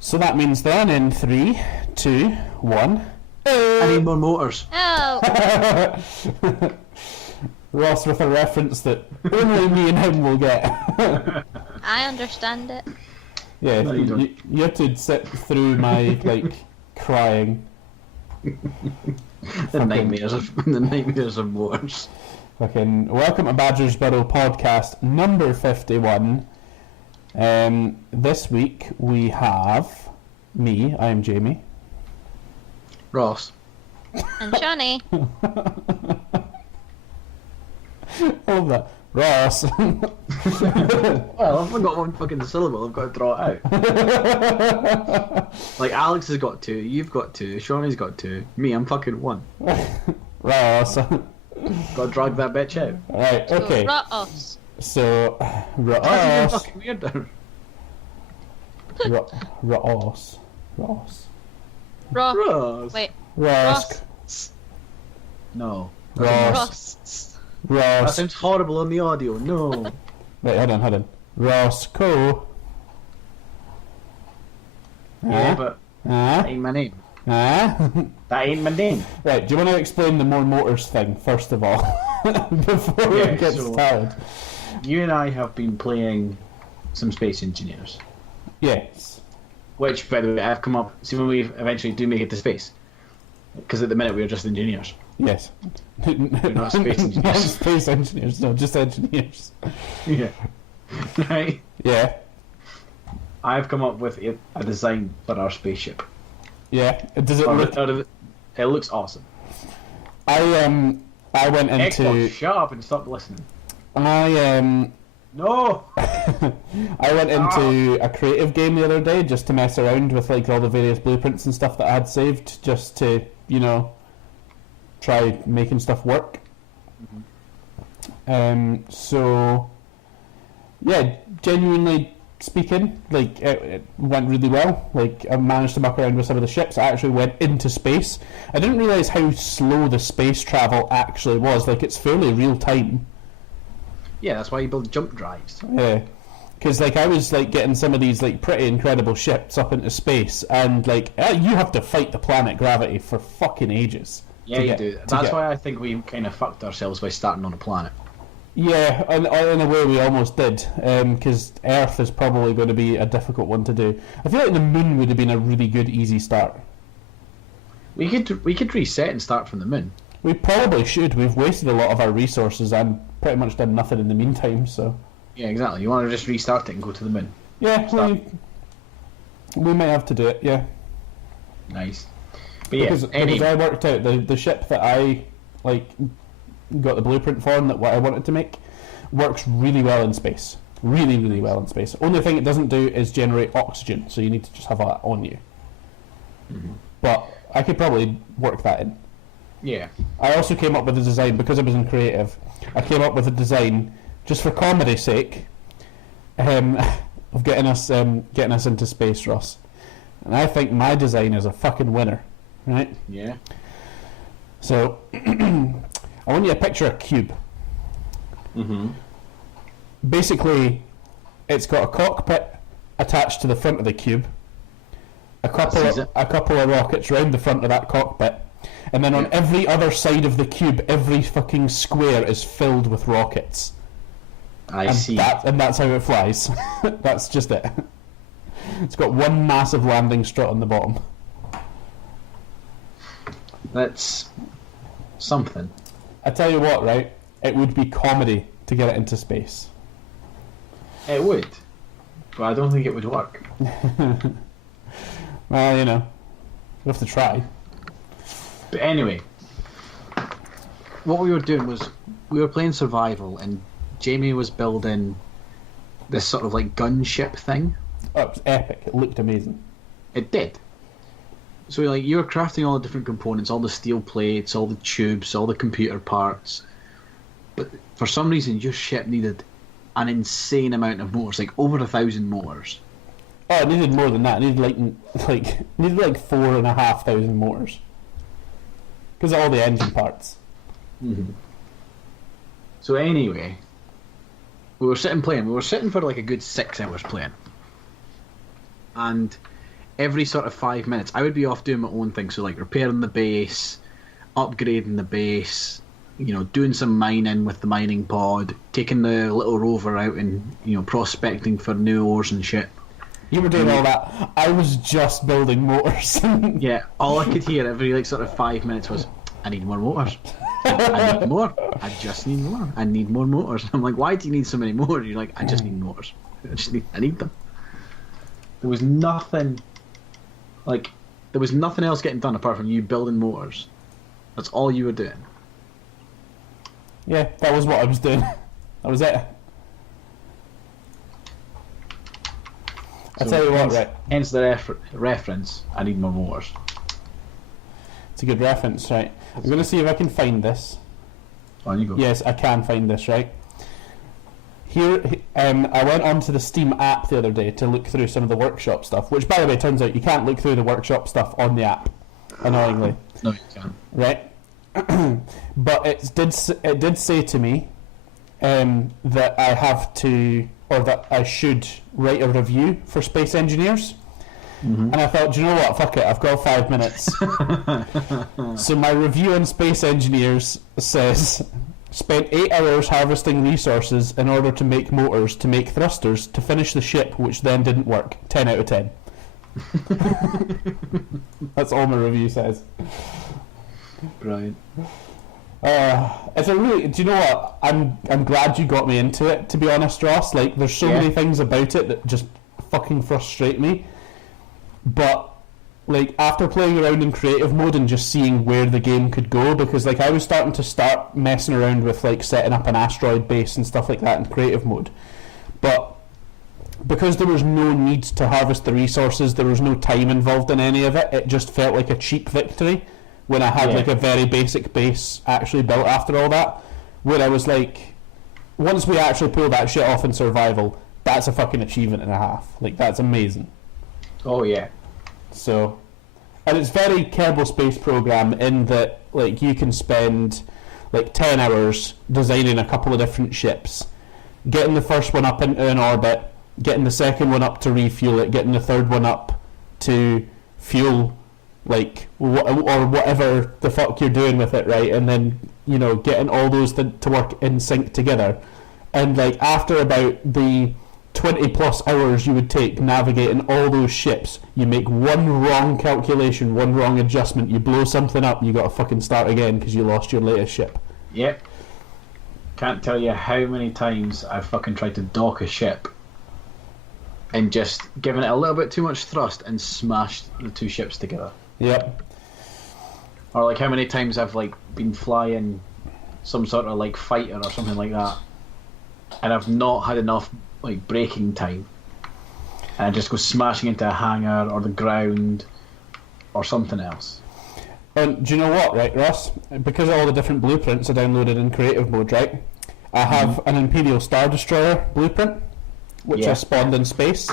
So that means then in 3, 2, 1. I need more motors. Oh! Ross with a reference that only me and him will get. I understand it. Yeah, No, you don't. you have to sit through my, crying. The nightmares of motors. Fucking welcome to Badger's Burrow podcast number 51. This week we have me, I am Jamie. Ross. And Shauni. Hold that. Ross. Well, I've got one fucking syllable, I've got to draw it out. Like, Alex has got 2, you've got 2, Shaunie's got 2, me, I'm fucking 1. Ross. Got to drag that bitch out. Right, okay. Ross. So, That's Ross. fucking weirder. Ross. Ross. Wait. Ross. No. Ross. That Ross. sounds horrible on the audio, no. Wait, hold on. Roscoe. Yeah, but that ain't my name. That ain't my name. Right, do you want to explain the more motors thing first of all? Before we get started. You and I have been playing some Space Engineers. Yes. Which, by the way, I've come up... See, when we eventually do make it to space. Because at the minute we're just engineers. Yes. not space engineers. Not space engineers, no, just engineers. Yeah. Right? Yeah. I've come up with a design for our spaceship. Yeah. Does it look... It looks awesome. I went into... Xbox, shut up and stop listening. No! I went into a creative game the other day just to mess around with all the various blueprints and stuff that I had saved, just to, try making stuff work. So yeah, genuinely speaking, it went really well. I managed to muck around with some of the ships. I actually went into space. I didn't realise how slow the space travel actually was. It's fairly real time. Yeah, that's why you build jump drives. Yeah, because I was getting some of these pretty incredible ships up into space, and you have to fight the planet gravity for fucking ages. Yeah, you do. That's why I think we kind of fucked ourselves by starting on a planet. Yeah, in a way we almost did, because Earth is probably going to be a difficult one to do. I feel like the Moon would have been a really good, easy start. We could reset and start from the Moon. We probably should. We've wasted a lot of our resources and pretty much done nothing in the meantime, so... Yeah, exactly. You want to just restart it and go to the Moon. Yeah, we might have to do it, yeah. Nice. But yeah, because I worked out the ship that I got the blueprint for and that what I wanted to make works really well in space. Really, really well in space. Only thing it doesn't do is generate oxygen, so you need to just have that on you. Mm-hmm. But I could probably work that in. Yeah. I also came up with a design, because I was in creative, I came up with a design, just for comedy's sake, of getting us into space, Ross. And I think my design is a fucking winner, right? Yeah. So, I want you to picture a cube. Mm-hmm. Basically, it's got a cockpit attached to the front of the cube, a couple of rockets round the front of that cockpit, and then on every other side of the cube, every fucking square is filled with rockets. I see. And that's how it flies. That's just it. It's got one massive landing strut on the bottom. That's something. I tell you what, right? It would be comedy to get it into space. It would. But I don't think it would work. Well, we have to try. But anyway, what we were doing was we were playing survival, and Jamie was building this sort of gunship thing. Oh, it was epic. It looked amazing. It did. So you were crafting all the different components, all the steel plates, all the tubes, all the computer parts. But for some reason, your ship needed an insane amount of motors, over 1,000 motors. Oh, it needed more than that. It needed 4,500 motors. Because of all the engine parts. Mm-hmm. So anyway, we were sitting playing. We were sitting for like a good 6 hours playing. And every sort of 5 minutes, I would be off doing my own thing. So like repairing the base, upgrading the base, doing some mining with the mining pod, taking the little rover out and, prospecting for new ores and shit. You were doing all that. I was just building motors. Yeah, all I could hear every like sort of 5 minutes was, I need more motors. I need more. I just need more. I need more motors. I'm like, why do you need so many motors? You're like, I just need motors. I need them. There was nothing else getting done apart from you building motors. That's all you were doing. Yeah, that was what I was doing. That was it. I tell you what, right? Hence the reference. I need more motors. It's a good reference, right? I'm going to see if I can find this. On you go. Yes, I can find this, right? Here, I went onto the Steam app the other day to look through some of the workshop stuff, which, by the way, turns out you can't look through the workshop stuff on the app, annoyingly. No, you can't. Right? But it did say to me that I have to, or that I should write a review for Space Engineers. Mm-hmm. And I thought, do you know what? Fuck it, I've got 5 minutes. So my review on Space Engineers says, spent 8 hours harvesting resources in order to make motors, to make thrusters, to finish the ship, which then didn't work. 10 out of 10. That's all my review says. Brilliant. It's a really. Do you know what? I'm glad you got me into it. To be honest, Ross, like there's so many things about it that just fucking frustrate me. But like after playing around in creative mode and just seeing where the game could go, because like I was starting to messing around with like setting up an asteroid base and stuff like that in creative mode, but because there was no need to harvest the resources, there was no time involved in any of it. It just felt like a cheap victory when I had like a very basic base actually built after all that. Where I was like, once we actually pull that shit off in survival, that's a fucking achievement and a half. Like that's amazing. Oh yeah. So, and it's very Kerbal Space Program in that like you can spend like 10 hours designing a couple of different ships, getting the first one up into an orbit, getting the second one up to refuel it, getting the third one up to fuel like or whatever the fuck you're doing with it, right? And then getting all those to work in sync together, and like after about the 20 plus hours you would take navigating all those ships, you make one wrong calculation, one wrong adjustment, you blow something up, you got to fucking start again because you lost your latest ship. Yep. Can't tell you how many times I've fucking tried to dock a ship and just given it a little bit too much thrust and smashed the two ships together. Yep. Or like how many times I've like been flying some sort of like fighter or something like that, and I've not had enough like braking time, and I just go smashing into a hangar or the ground or something else. And do you know what, right, Ross? Because of all the different blueprints I downloaded in creative mode, right? I have an Imperial Star Destroyer blueprint, which I spawned in space.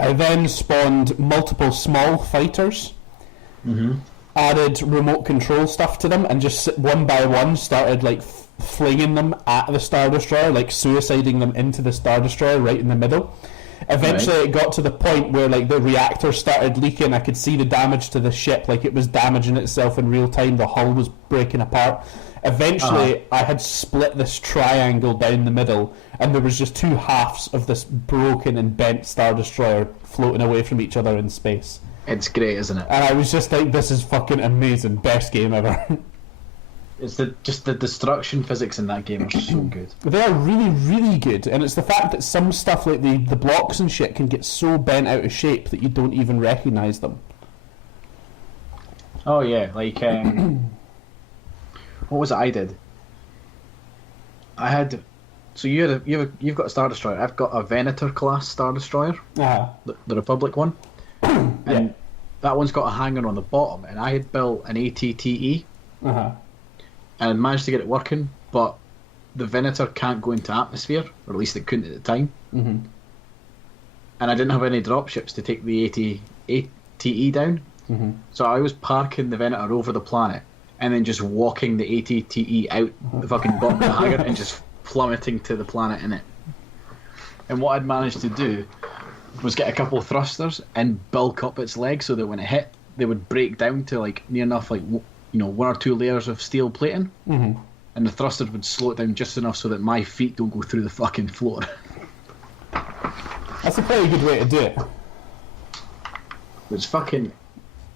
I then spawned multiple small fighters, added remote control stuff to them, and just one by one started like flinging them at the Star Destroyer, like suiciding them into the Star Destroyer right in the middle. Eventually it got to the point where like the reactor started leaking. I could see the damage to the ship, like it was damaging itself in real time. The hull was breaking apart. Eventually I had split this triangle down the middle, and there was just two halves of this broken and bent Star Destroyer floating away from each other in space. It's great, isn't it? And I was just like, this is fucking amazing, best game ever. It's the destruction physics in that game are so good. They are really, really good, and it's the fact that some stuff like the blocks and shit can get so bent out of shape that you don't even recognise them. Oh yeah, like what was it I did? I had, so you've got a Star Destroyer. I've got a Venator class Star Destroyer, the Republic one, and that one's got a hangar on the bottom. And I had built an ATTE, and managed to get it working, but the Venator can't go into atmosphere, or at least it couldn't at the time. And I didn't have any dropships to take the ATTE down, so I was parking the Venator over the planet and then just walking the ATTE out the fucking bottom of the hangar and just plummeting to the planet in it. And what I'd managed to do was get a couple of thrusters and bulk up its legs so that when it hit, they would break down to like near enough like one or two layers of steel plating, and the thrusters would slow it down just enough so that my feet don't go through the fucking floor. That's a pretty good way to do it. It's fucking.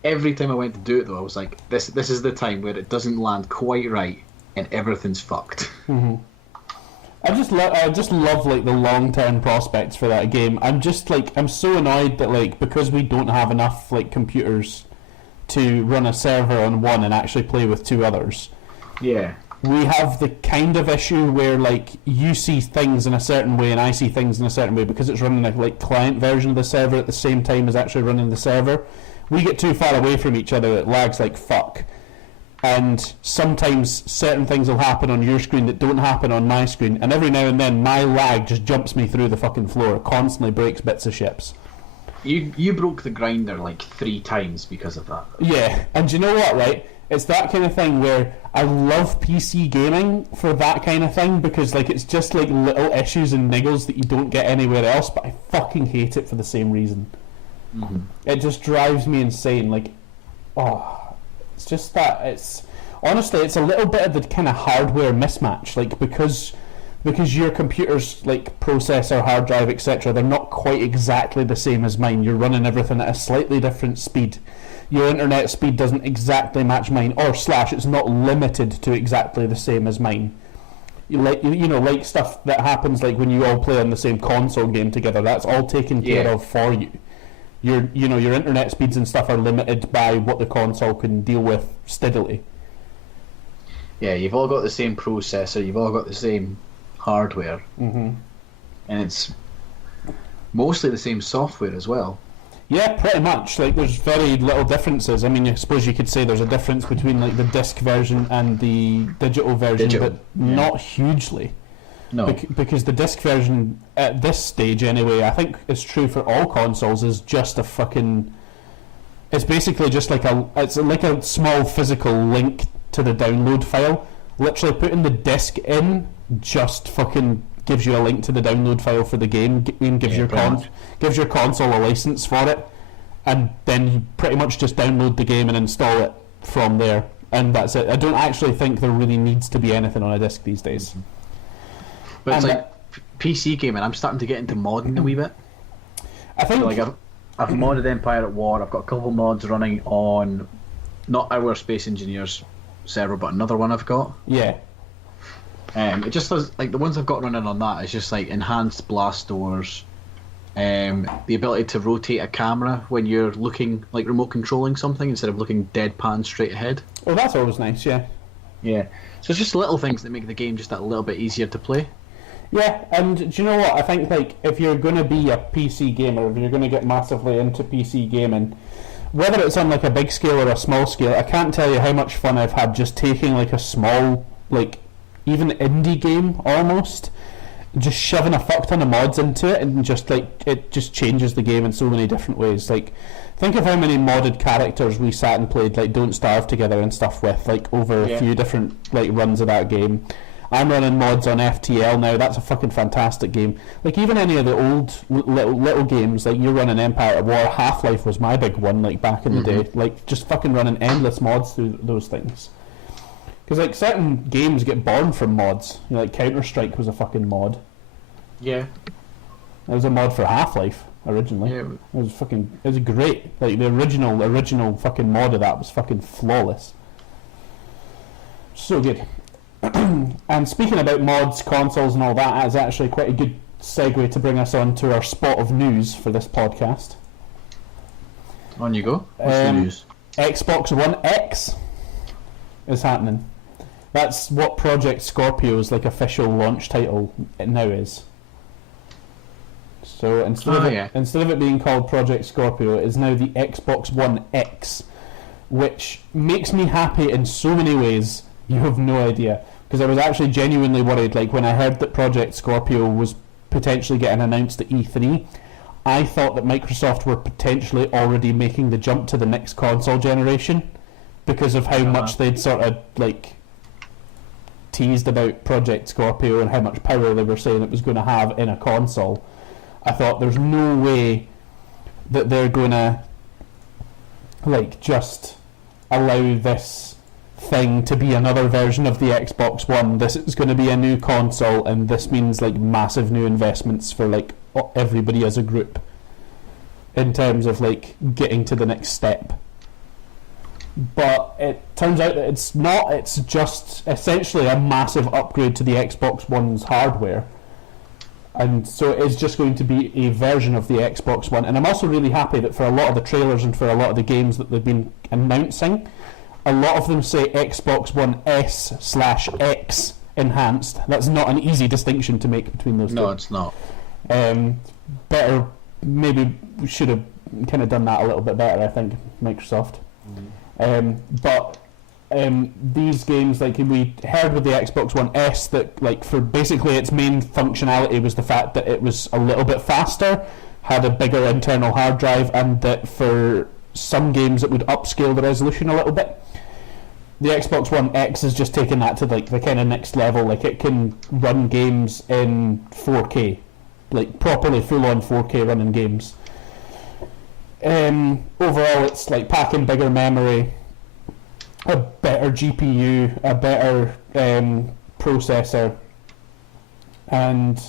Every time I went to do it though, I was like, this is the time where it doesn't land quite right and everything's fucked. I just love like the long-term prospects for that game. I'm so annoyed that like because we don't have enough like computers to run a server on one and actually play with two others. Yeah. We have the kind of issue where like you see things in a certain way and I see things in a certain way because it's running a like client version of the server at the same time as actually running the server. We get too far away from each other, it lags like fuck. And sometimes certain things will happen on your screen that don't happen on my screen, and every now and then my lag just jumps me through the fucking floor. It constantly breaks bits of ships. You broke the grinder like 3 times because of that. Yeah, and do you know what, right? It's that kind of thing where I love PC gaming for that kind of thing because like it's just like little issues and niggles that you don't get anywhere else, but I fucking hate it for the same reason. It just drives me insane. Like, it's just that it's a little bit of the kind of hardware mismatch. Like because your computer's like processor, hard drive, etc. They're not quite exactly the same as mine. You're running everything at a slightly different speed. Your internet speed doesn't exactly match mine, or it's not limited to exactly the same as mine. Like stuff that happens like when you all play on the same console game together. That's all taken care of for you. Your internet speeds and stuff are limited by what the console can deal with steadily. Yeah, you've all got the same processor, you've all got the same hardware, and it's mostly the same software as well. Yeah, pretty much. Like, there's very little differences. I mean, I suppose you could say there's a difference between like the disc version and the digital version, but not hugely. No, because the disc version at this stage, anyway, I think it's true for all consoles, is just a fucking. It's basically just like a small physical link to the download file. Literally putting the disc in just fucking gives you a link to the download file for the game and gives your console a license for it, and then you pretty much just download the game and install it from there, and that's it. I don't actually think there really needs to be anything on a disc these days. But it's like PC gaming, I'm starting to get into modding a wee bit. I think so like I've modded Empire at War. I've got a couple of mods running on not our Space Engineers server, but another one I've got. Yeah. It just does, like the ones I've got running on that is just like enhanced blast doors, the ability to rotate a camera when you're looking like remote controlling something instead of looking deadpan straight ahead. Oh, that's always nice. Yeah. Yeah. So it's just little things that make the game just that little bit easier to play. Yeah, and do you know what? I think like if you're going to be a PC gamer, if you're going to get massively into PC gaming, whether it's on like a big scale or a small scale, I can't tell you how much fun I've had just taking like a small, like even indie game almost, just shoving a fuck ton of mods into it, and just like it just changes the game in so many different ways. Like, think of how many modded characters we sat and played like Don't Starve together and stuff with, like over a few different like runs of that game. I'm running mods on FTL now. That's a fucking fantastic game. Like even any of the old little games, like you're running Empire at War. Half-Life was my big one, like back in the day. Like just fucking running endless mods through those things. Because like certain games get born from mods. You know, like Counter-Strike was a fucking mod. Yeah. It was a mod for Half-Life originally. Yeah. It was great. Like the original fucking mod of that was fucking flawless. So good. And speaking about mods, consoles and all that, is actually quite a good segue to bring us on to our spot of news for this podcast. On you go. What's the news? Xbox One X is happening. That's what Project Scorpio's like official launch title now is. So instead of it being called Project Scorpio, it is now the Xbox One X, which makes me happy in so many ways you have no idea. Because I was actually genuinely worried, like when I heard that Project Scorpio was potentially getting announced at E3, I thought that Microsoft were potentially already making the jump to the next console generation because of how much they'd sort of like teased about Project Scorpio and how much power they were saying it was going to have in a console, I thought there's no way that they're going to like just allow this thing to be another version of the Xbox One. This is going to be a new console, and this means like massive new investments for like everybody as a group in terms of like getting to the next step. But it turns out that it's not. It's just essentially a massive upgrade to the Xbox One's hardware, and so it is just going to be a version of the Xbox One. And I'm also really happy that for a lot of the trailers and for a lot of the games that they've been announcing, a lot of them say Xbox One S/X enhanced. That's not an easy distinction to make between those two. No, it's not. Better, maybe we should have kind of done that a little bit better, I think, Microsoft. But these games, like we heard with the Xbox One S, that like for basically its main functionality was the fact that it was a little bit faster, had a bigger internal hard drive, and that for some games it would upscale the resolution a little bit. The Xbox One X has just taken that to like the kind of next level. Like it can run games in 4K, like properly full-on 4K running games. Overall, it's like packing bigger memory, a better GPU, a better processor, and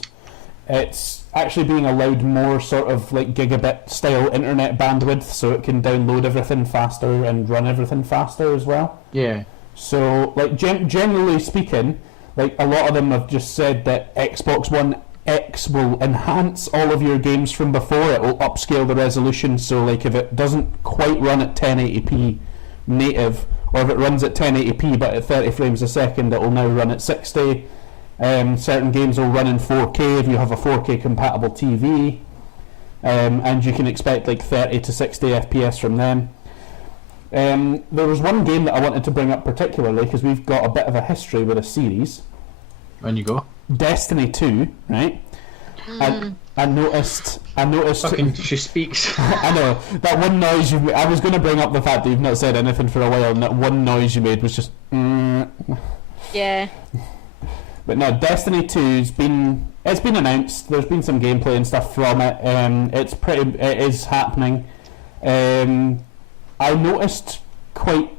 it's actually being allowed more sort of like gigabit style internet bandwidth, so it can download everything faster and run everything faster as well. Yeah. So like generally speaking, like a lot of them have just said that Xbox One X will enhance all of your games from before. It will upscale the resolution, so like if it doesn't quite run at 1080p native, or if it runs at 1080p but at 30 frames a second, it will now run at 60. Certain games will run in 4K if you have a 4K compatible TV, and you can expect like 30 to 60 FPS from them. There was one game that I wanted to bring up particularly because we've got a bit of a history with a series. On you go. Destiny 2, right? I noticed. Fucking, she speaks. I know that one noise you. I was going to bring up the fact that you've not said anything for a while, and that one noise you made was just. Yeah. But no, Destiny 2's been. It's been announced. There's been some gameplay and stuff from it. It is happening. I noticed quite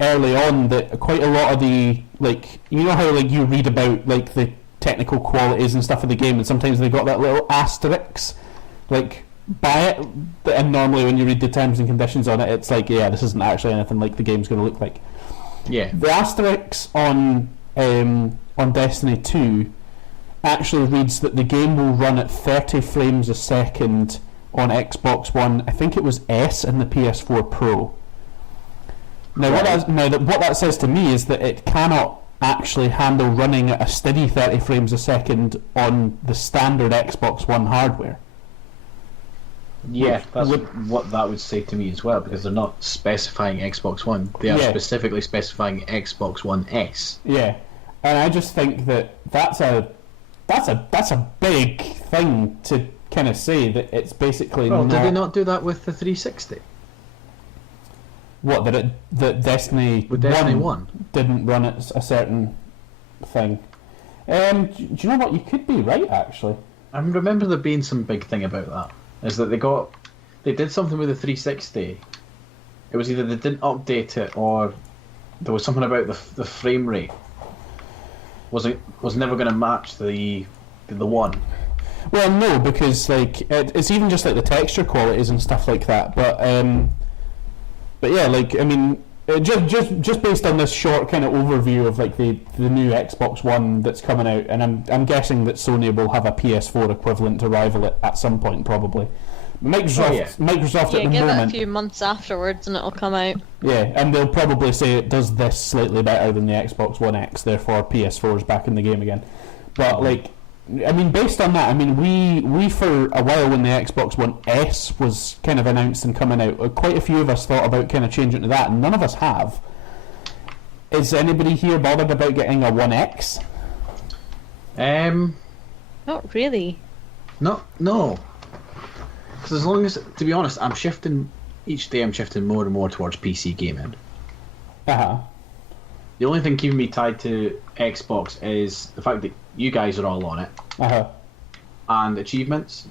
early on that quite a lot of the, like, you know how like you read about like the technical qualities and stuff of the game, and sometimes they got that little asterisk like by it, and normally when you read the terms and conditions on it, it's like, yeah, this isn't actually anything like the game's going to look like. Yeah. The asterisk on Destiny 2 actually reads that the game will run at 30 frames a second on Xbox One. I think it was S and the PS4 Pro. Now, what that says to me is that it cannot actually handle running at a steady 30 frames a second on the standard Xbox One hardware. Yeah, that's what that would say to me as well, because they're not specifying Xbox One. They are specifically specifying Xbox One S. Yeah, and I just think that that's a big thing to kind of say, that it's basically. Well, did they not do that with the 360? What, that Destiny with Destiny 1 didn't run at a certain thing? Do you know what? You could be right, actually. I remember there being some big thing about that. Is that they did something with the 360. It was either they didn't update it, or there was something about the frame rate was never going to match the one. Well, no, because like it's even just like the texture qualities and stuff like that. But yeah, like I mean, just based on this short kind of overview of like the new Xbox One that's coming out, and I'm guessing that Sony will have a PS4 equivalent to rival it at some point, probably. Microsoft at the give moment. it a few months afterwards and it'll come out. Yeah, and they'll probably say it does this slightly better than the Xbox One X, therefore PS4 is back in the game again. But like, I mean, based on that, I mean, we for a while when the Xbox One S was kind of announced and coming out, quite a few of us thought about kind of changing to that, and none of us have. Is anybody here bothered about getting a One X? Not really. No. Because as long as, to be honest, each day I'm shifting more and more towards PC gaming. The only thing keeping me tied to Xbox is the fact that you guys are all on it, and achievements.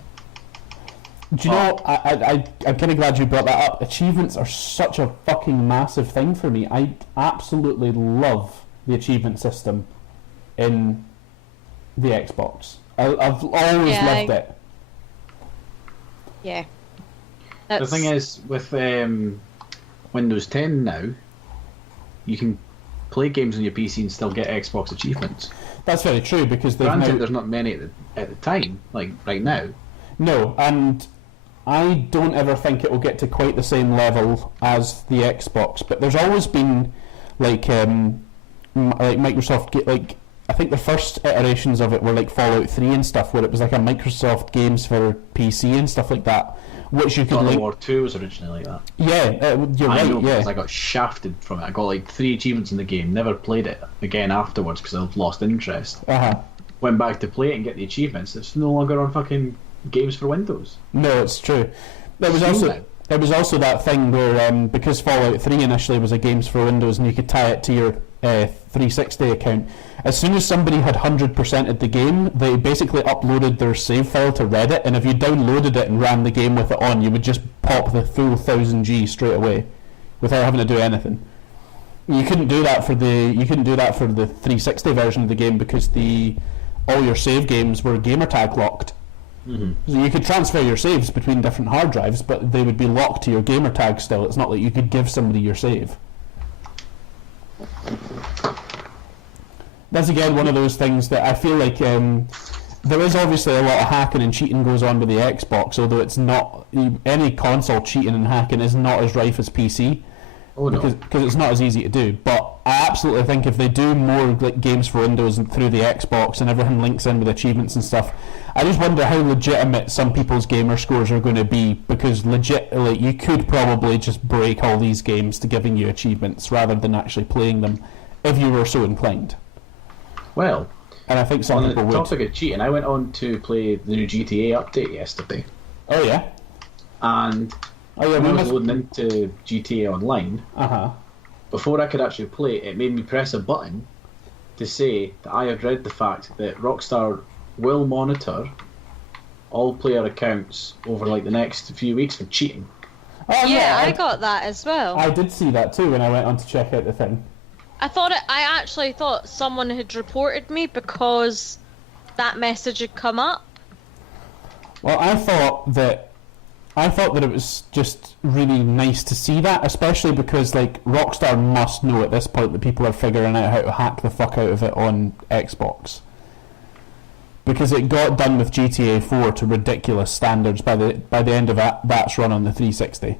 Do you know, I'm kind of glad you brought that up. Achievements are such a fucking massive thing for me. I absolutely love the achievement system in the Xbox. I've always loved it. Yeah. The thing is, with Windows 10 now, you can play games on your PC and still get Xbox achievements. That's very true, because there's not many at the time, like right now. No, and I don't ever think it will get to quite the same level as the Xbox, but there's always been like Microsoft I think the first iterations of it were like Fallout 3 and stuff, where it was like a Microsoft games for PC and stuff like that, which you could World War 2 was originally like that. Yeah, you're right. Yeah, because I got shafted from it. I got like 3 achievements in the game. Never played it again afterwards because I've lost interest. Went back to play it and get the achievements. It's no longer on fucking games for Windows. No, it's true. There was also that thing where because Fallout 3 initially was a games for Windows and you could tie it to your 360 account, as soon as somebody had 100%ed the game, they basically uploaded their save file to Reddit, and if you downloaded it and ran the game with it on, you would just pop the full 1000G straight away without having to do anything. You couldn't do that for the 360 version of the game because all your save games were gamertag locked. So you could transfer your saves between different hard drives, but they would be locked to your gamertag still. It's not like you could give somebody your save. That's again one of those things that I feel like there is obviously a lot of hacking and cheating goes on with the Xbox, although it's not any console cheating and hacking is not as rife as PC. Oh no, because it's not as easy to do. But I absolutely think if they do more like games for Windows and through the Xbox and everything links in with achievements and stuff, I just wonder how legitimate some people's gamer scores are going to be, because you could probably just break all these games to giving you achievements rather than actually playing them if you were so inclined. Well, and I think some people would. On the topic of cheating, I went on to play the new GTA update yesterday. Oh yeah? And when I was loading into GTA Online, before I could actually play it made me press a button to say that I had read the fact that Rockstar will monitor all player accounts over like the next few weeks for cheating. Oh, yeah, I got that as well. I did see that too when I went on to check out the thing. I actually thought someone had reported me because that message had come up. Well, I thought that it was just really nice to see that, especially because like Rockstar must know at this point that people are figuring out how to hack the fuck out of it on Xbox. Because it got done with GTA 4 to ridiculous standards by the end of that's run on the 360.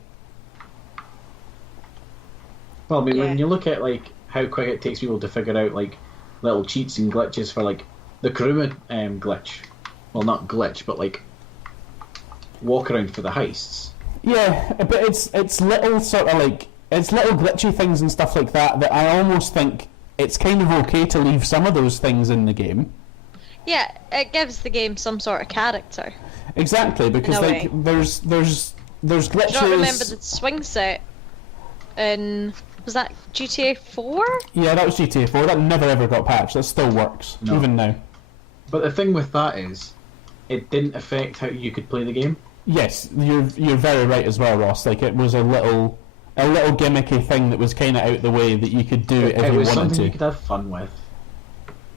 Well, I mean, when you look at like how quick it takes people to figure out like little cheats and glitches for like the Kuruma glitch, well, not glitch, but like walk around for the heists. Yeah, but it's little sort of like it's little glitchy things and stuff like that I almost think it's kind of okay to leave some of those things in the game. Yeah, it gives the game some sort of character. Exactly, because there's glitches. Do you not remember the swing set in, was that GTA 4? Yeah, that was GTA 4. That never ever got patched. That still works, even now. But the thing with that is, it didn't affect how you could play the game. Yes, you're very right as well, Ross. Like, it was a little gimmicky thing that was kind of out the way that you could do if you wanted to. It was something you could have fun with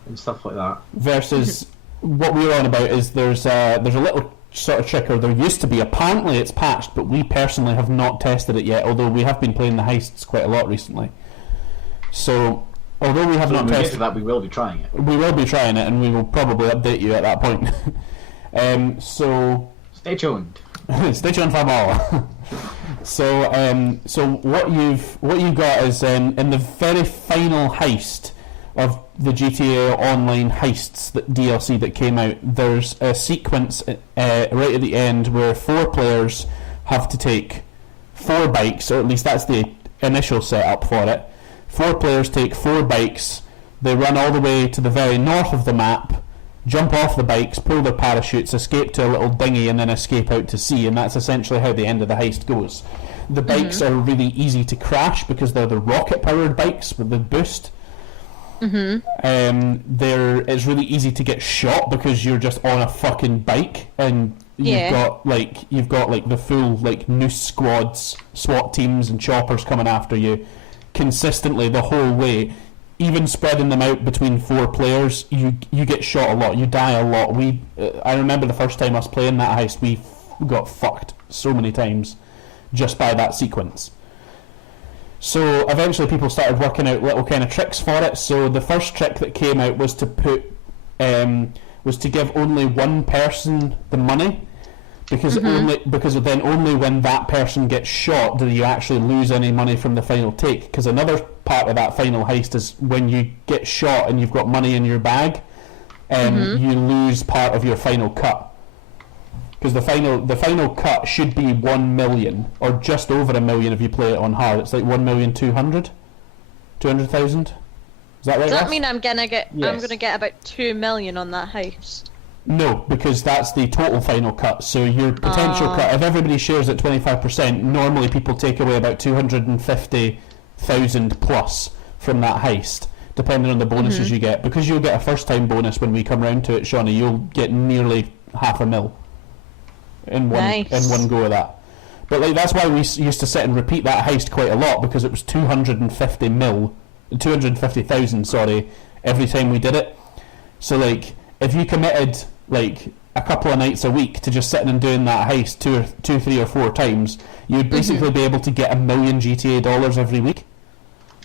and stuff like that. Versus what we were on about is there's a little sort of trick, or there used to be. Apparently it's patched, but we personally have not tested it yet, although we have been playing the heists quite a lot recently. So although we have not tested that, we will be trying it. We will be trying it, and we will probably update you at that point. So stay tuned. Stay tuned for more. So what you've got is in the very final heist of the GTA Online heists, that DLC that came out, there's a sequence right at the end where 4 players have to take 4 bikes, or at least that's the initial setup for it. 4 players take 4 bikes, they run all the way to the very north of the map, jump off the bikes, pull their parachutes, escape to a little dinghy, and then escape out to sea, and that's essentially how the end of the heist goes. The bikes are really easy to crash because they're the rocket-powered bikes with the boost, It's really easy to get shot because you're just on a fucking bike, and you've got the full like noose squads, SWAT teams, and choppers coming after you consistently the whole way. Even spreading them out between 4 players, you get shot a lot, you die a lot. I remember the first time us playing that heist, we got fucked so many times just by that sequence. So eventually people started working out little kind of tricks for it. So the first trick that came out was to give only one person the money, because only when that person gets shot do you actually lose any money from the final take. Because another part of that final heist is when you get shot and you've got money in your bag, you lose part of your final cut. Because the final cut should be 1 million, or just over 1 million if you play it on hard. It's like 1,200,000. Is that right? Does that Ross? mean I'm gonna get Yes. about 2 million on that heist? No, because that's the total final cut. So your potential cut, if everybody shares at 25%, normally people take away about 250,000 plus from that heist, depending on the bonuses you get. Because you'll get a first-time bonus when we come round to it, Shauni. You'll get nearly 500,000 in one go of that. But like that's why we used to sit and repeat that heist quite a lot, because it was 250,000, sorry, every time we did it. So like if you committed like a couple of nights a week to just sitting and doing that heist two, 3 or 4 times, you'd basically be able to get $1 million GTA dollars every week.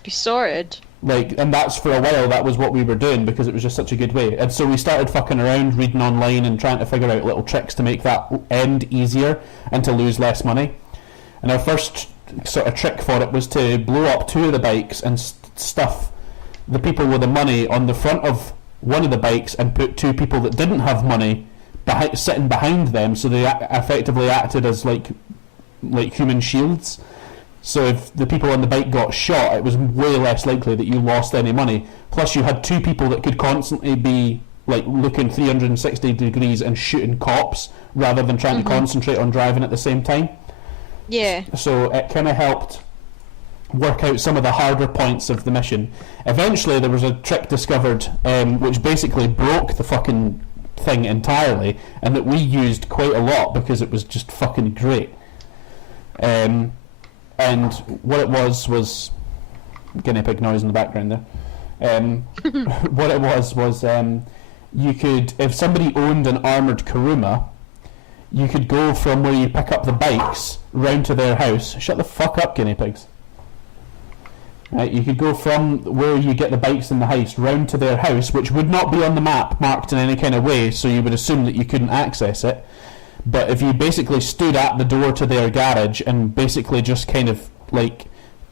Be sorted. Like, and that's for a while, that was what we were doing because it was just such a good way. And so we started fucking around, reading online and trying to figure out little tricks to make that end easier and to lose less money. And our first sort of trick for it was to blow up 2 of the bikes and stuff the people with the money on the front of one of the bikes and put 2 people that didn't have money sitting behind them, so they effectively acted as like human shields. So if the people on the bike got shot, it was way less likely that you lost any money. Plus you had 2 people that could constantly be like looking 360 degrees and shooting cops rather than trying to concentrate on driving at the same time. Yeah. So it kind of helped work out some of the harder points of the mission. Eventually there was a trick discovered which basically broke the fucking thing entirely, and that we used quite a lot because it was just fucking great. And what it was guinea pig noise in the background there. What it was you could, if somebody owned an armoured Kuruma, you could go from where you pick up the bikes round to their house. Shut the fuck up, guinea pigs. Right, you could go from where you get the bikes in the heist round to their house, which would not be on the map marked in any kind of way, so you would assume that you couldn't access it. But if you basically stood at the door to their garage and basically just kind of like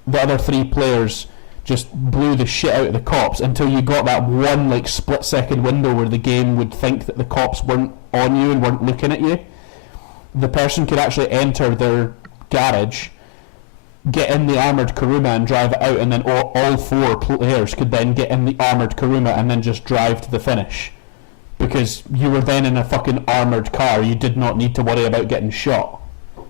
the other 3 players just blew the shit out of the cops until you got that one like split second window where the game would think that the cops weren't on you and weren't looking at you, the person could actually enter their garage, get in the armoured Kuruma and drive it out, and then all 4 players could then get in the armoured Kuruma and then just drive to the finish. Because you were then in a fucking armoured car, you did not need to worry about getting shot.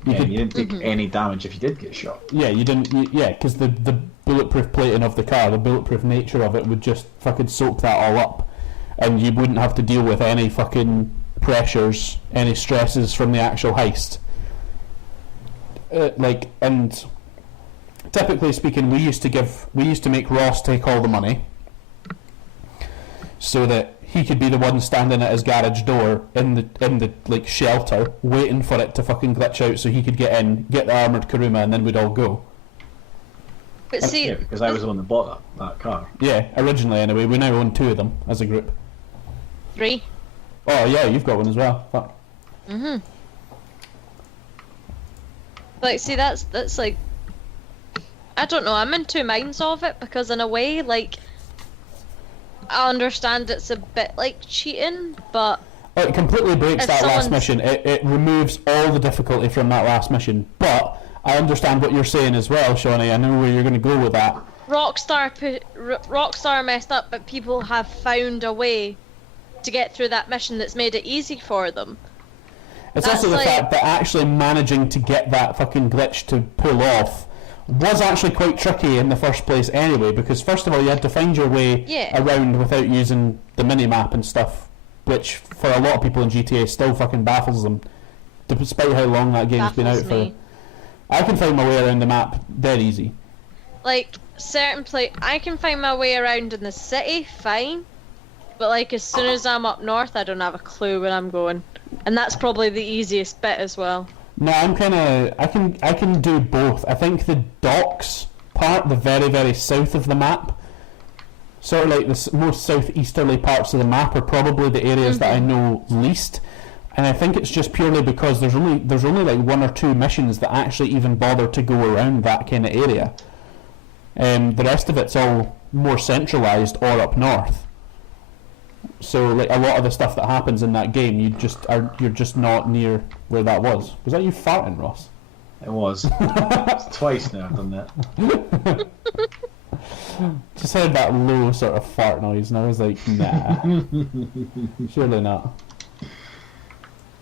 You didn't take any damage if you did get shot. Yeah, you didn't. Because the bulletproof plating of the car, the bulletproof nature of it would just fucking soak that all up, and you wouldn't have to deal with any fucking pressures, any stresses from the actual heist. And typically speaking, we used to make Ross take all the money, so that he could be the one standing at his garage door in the like shelter, waiting for it to fucking glitch out so he could get in, get the armoured Kuruma, and then we'd all go. But see, Yeah, because I was the one that bought that car. Yeah, originally anyway. We now own 2 of them as a group. 3. Oh yeah, you've got one as well. Fuck. Like, see, that's like, I don't know, I'm in 2 minds of it, because in a way, like, I understand it's a bit like cheating, but It completely breaks if that last someone's- mission. It removes all the difficulty from that last mission. But I understand what you're saying as well, Shauni. I know where you're going to go with that. Rockstar messed up, but people have found a way to get through that mission that's made it easy for them. It's That's also the like- fact that actually managing to get that fucking glitch to pull off was actually quite tricky in the first place anyway, because first of all you had to find your way around without using the mini-map and stuff, which for a lot of people in GTA still fucking baffles them, despite how long that game's been out for. I can find my way around the map dead easy. Like, I can find my way around in the city, fine, but like as soon as I'm up north I don't have a clue where I'm going. And that's probably the easiest bit as well. No, I can do both. I think the docks part, the very, very south of the map, sort of like the most southeasterly parts of the map, are probably the areas that I know least. And I think it's just purely because there's only like 1 or 2 missions that actually even bother to go around that kind of area. The rest of it's all more centralised or up north. So like a lot of the stuff that happens in that game, you're just not near where that was. Was that you farting, Ross? It was. It's twice now I've done that. Just heard that low sort of fart noise, and I was like, nah, surely not.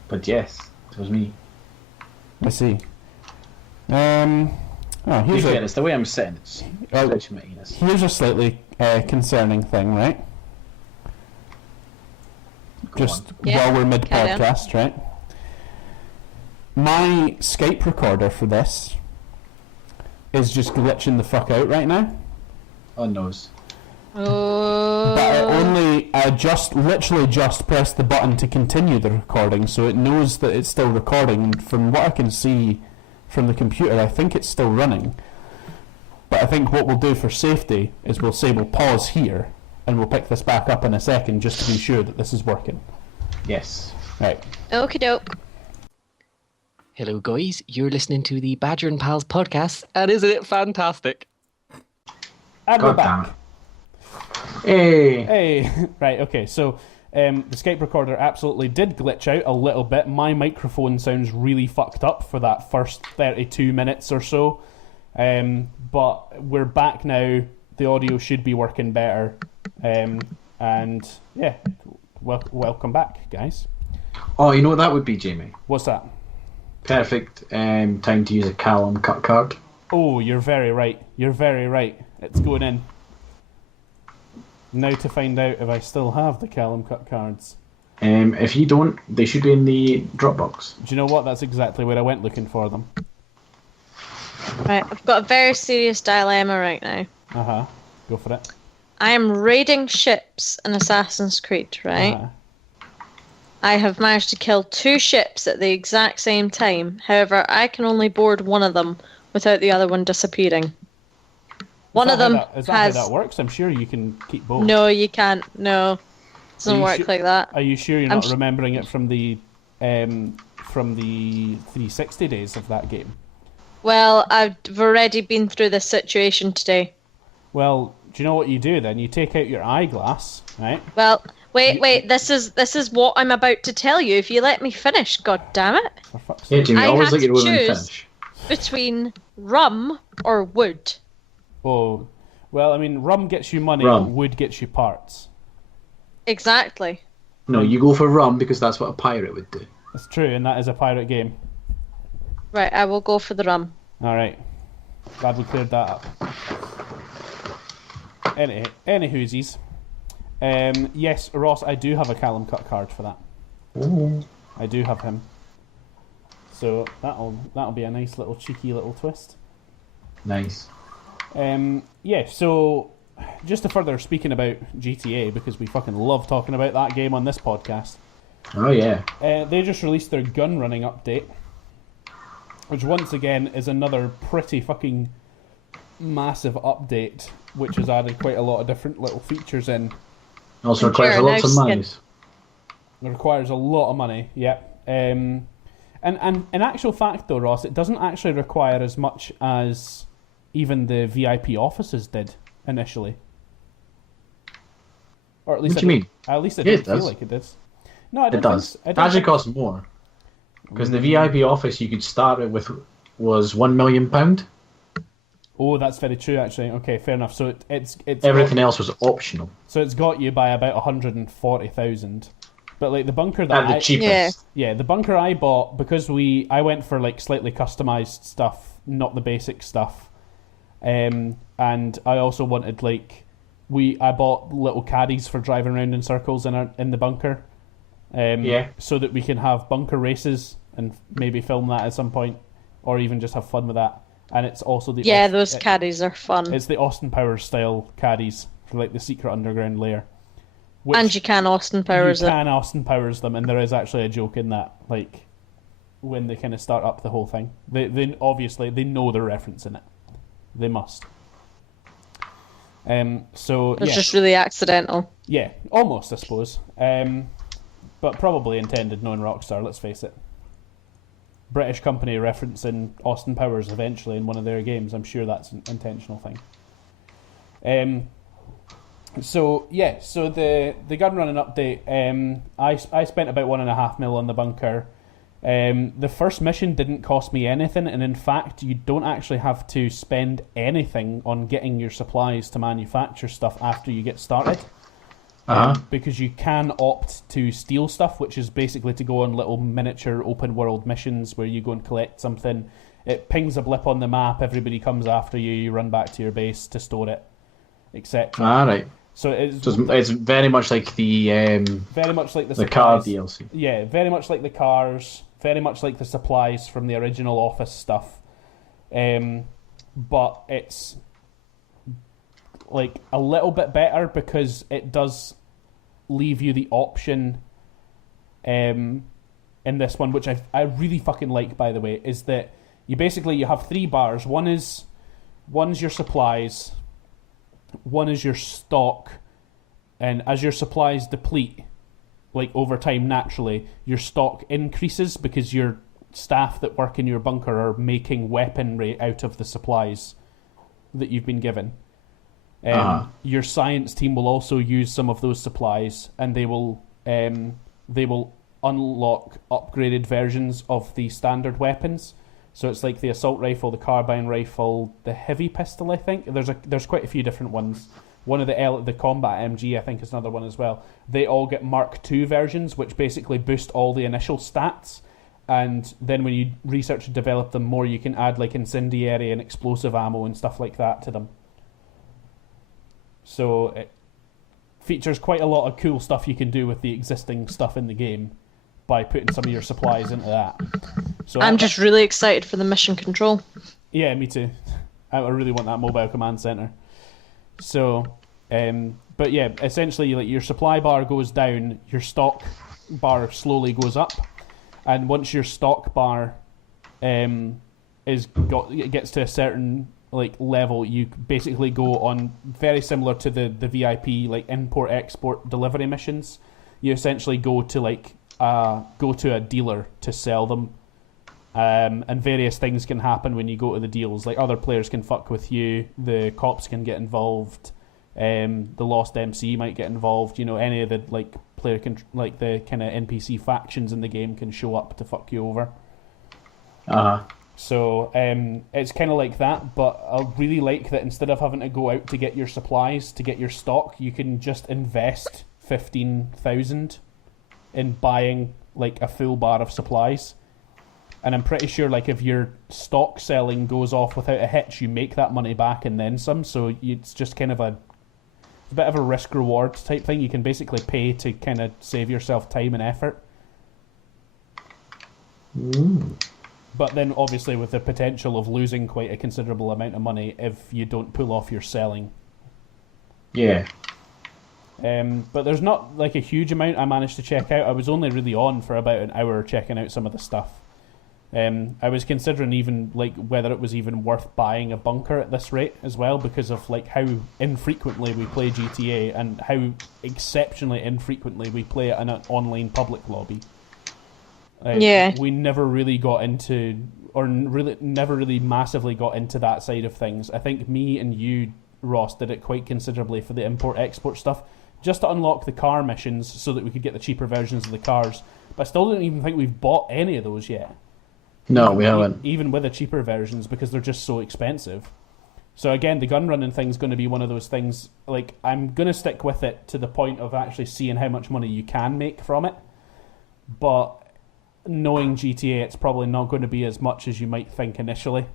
But yes, it was me. I see. It's the way I'm sitting. Here's a slightly concerning thing, right? While we're mid-podcast, right? My Skype recorder for this is just glitching the fuck out right now. Oh, noes. Oh. But I literally just pressed the button to continue the recording, so it knows that it's still recording. And from what I can see from the computer, I think it's still running. But I think what we'll do for safety is we'll pause here, and we'll pick this back up in a second just to be sure that this is working. Yes. Right. Okie doke. Hello guys, you're listening to the Badger and Pals podcast, and isn't it fantastic? And we're back. Hey! Right, okay, so the Skype recorder absolutely did glitch out a little bit. My microphone sounds really fucked up for that first 32 minutes or so. But we're back now. The audio should be working better. And yeah, welcome back, guys. Oh, you know what that would be, Jamie? What's that? Perfect time to use a Callum cut card. Oh, you're very right. It's going in. Now to find out if I still have the Callum cut cards. If you don't, they should be in the Dropbox. Do you know what? That's exactly where I went looking for them. Right, I've got a very serious dilemma right now. Uh-huh. Go for it. I am raiding ships in Assassin's Creed, right? Uh-huh. I have managed to kill 2 ships at the exact same time. However, I can only board one of them without the other one disappearing. One of them Is that how that works? I'm sure you can keep both. No, you can't. No. It doesn't work like that. Are you sure you're not remembering it from the 360 days of that game? Well, I've already been through this situation today. Well, do you know what you do then? You take out your eyeglass, right? Well, wait. This is what I'm about to tell you. If you let me finish, god damn it! For fuck's Yeah, sake. Jimmy, I always had let your to women choose finish. between rum or wood. Oh, well, I mean, rum gets you money, Rum. but wood gets you parts. Exactly. No, you go for rum because that's what a pirate would do. That's true, and that is a pirate game. Right, I will go for the rum. All right, glad we cleared that up. Any whoosies. Yes, Ross, I do have a Callum cut card for that. Ooh. I do have him. So that'll be a nice little cheeky little twist. Nice. Yeah, so just to further speaking about GTA, because we fucking love talking about that game on this podcast. Oh yeah. They just released their gun running update, which once again is another pretty fucking massive update, which has added quite a lot of different little features in. Also requires lots of money. It requires a lot of money, yeah. And in actual fact though, Ross, it doesn't actually require as much as even the VIP offices did initially. Or at least what do you mean? At least it Yeah, didn't feel like it does. No, I don't It does. think, It actually costs more. Because the VIP office you could start it with was £1 million. Oh, that's very true actually. Okay, fair enough. So it's Everything else was optional. So it's got you by about 140,000. But like the bunker that At the cheapest. Yeah, the bunker I bought because I went for like slightly customized stuff, not the basic stuff. and I also wanted I bought little caddies for driving around in circles in the bunker, so that we can have bunker races and maybe film that at some point, or even just have fun with that. And it's also those caddies are fun. It's the Austin Powers style caddies for like the secret underground lair. And you can Austin Powers You can Austin Powers them, and there is actually a joke in that, like when they kind of start up the whole thing. They obviously they know they're referencing it. They must. So it's just really accidental. Yeah, almost, I suppose. But probably intended, knowing Rockstar. Let's face it. British company referencing Austin Powers eventually in one of their games. I'm sure that's an intentional thing. So the gun running update. I spent about $1.5 million on the bunker. The first mission didn't cost me anything, and in fact, you don't actually have to spend anything on getting your supplies to manufacture stuff after you get started. Because you can opt to steal stuff, which is basically to go on little miniature open world missions where you go and collect something. It pings a blip on the map, everybody comes after you, you run back to your base to store it, etc. Right. So it's very much like the car DLC. Yeah, very much like the cars, very much like the supplies from the original Office stuff. But it's like a little bit better because it does leave you the option in this one, which I really fucking like, by the way, is that you have 3 bars. One's your supplies, one is your stock, and as your supplies deplete, like over time naturally, your stock increases because your staff that work in your bunker are making weaponry out of the supplies that you've been given. Your science team will also use some of those supplies, and they will unlock upgraded versions of the standard weapons. So it's like the assault rifle, the carbine rifle, the heavy pistol. I think there's quite a few different ones. One of the combat MG, I think, is another one as well. They all get Mark II versions, which basically boost all the initial stats. And then when you research and develop them more, you can add like incendiary and explosive ammo and stuff like that to them. So it features quite a lot of cool stuff you can do with the existing stuff in the game by putting some of your supplies into that. So I'm just really excited for the mission control. Yeah, me too. I really want that mobile command center. So, but yeah, essentially, like your supply bar goes down, your stock bar slowly goes up, and once your stock bar gets to a certain like level, you basically go on very similar to the VIP like import export delivery missions. You essentially go to a dealer to sell them. And various things can happen when you go to the deals. Like other players can fuck with you, the cops can get involved, the Lost MC might get involved. You know, any of the like player can like the kind of NPC factions in the game can show up to fuck you over. So it's kind of like that, but I really like that instead of having to go out to get your supplies to get your stock, you can just invest 15,000 in buying like a full bar of supplies. And I'm pretty sure, like, if your stock selling goes off without a hitch, you make that money back and then some. So it's just kind of a bit of a risk-reward type thing. You can basically pay to kind of save yourself time and effort. But then, obviously, with the potential of losing quite a considerable amount of money if you don't pull off your selling. Yeah. But there's not, like, a huge amount I managed to check out. I was only really on for about an hour checking out some of the stuff. I was considering even like whether it was even worth buying a bunker at this rate as well, because of like how infrequently we play GTA and how exceptionally infrequently we play it in an online public lobby. We never really got into, or never really massively got into that side of things. I think me and you, Ross, did it quite considerably for the import-export stuff, just to unlock the car missions so that we could get the cheaper versions of the cars. But I still don't even think we've bought any of those yet. No, we haven't. Even with the cheaper versions, because they're just so expensive. So again, the gun running thing's going to be one of those things, like, I'm going to stick with it to the point of actually seeing how much money you can make from it. But knowing GTA, it's probably not going to be as much as you might think initially.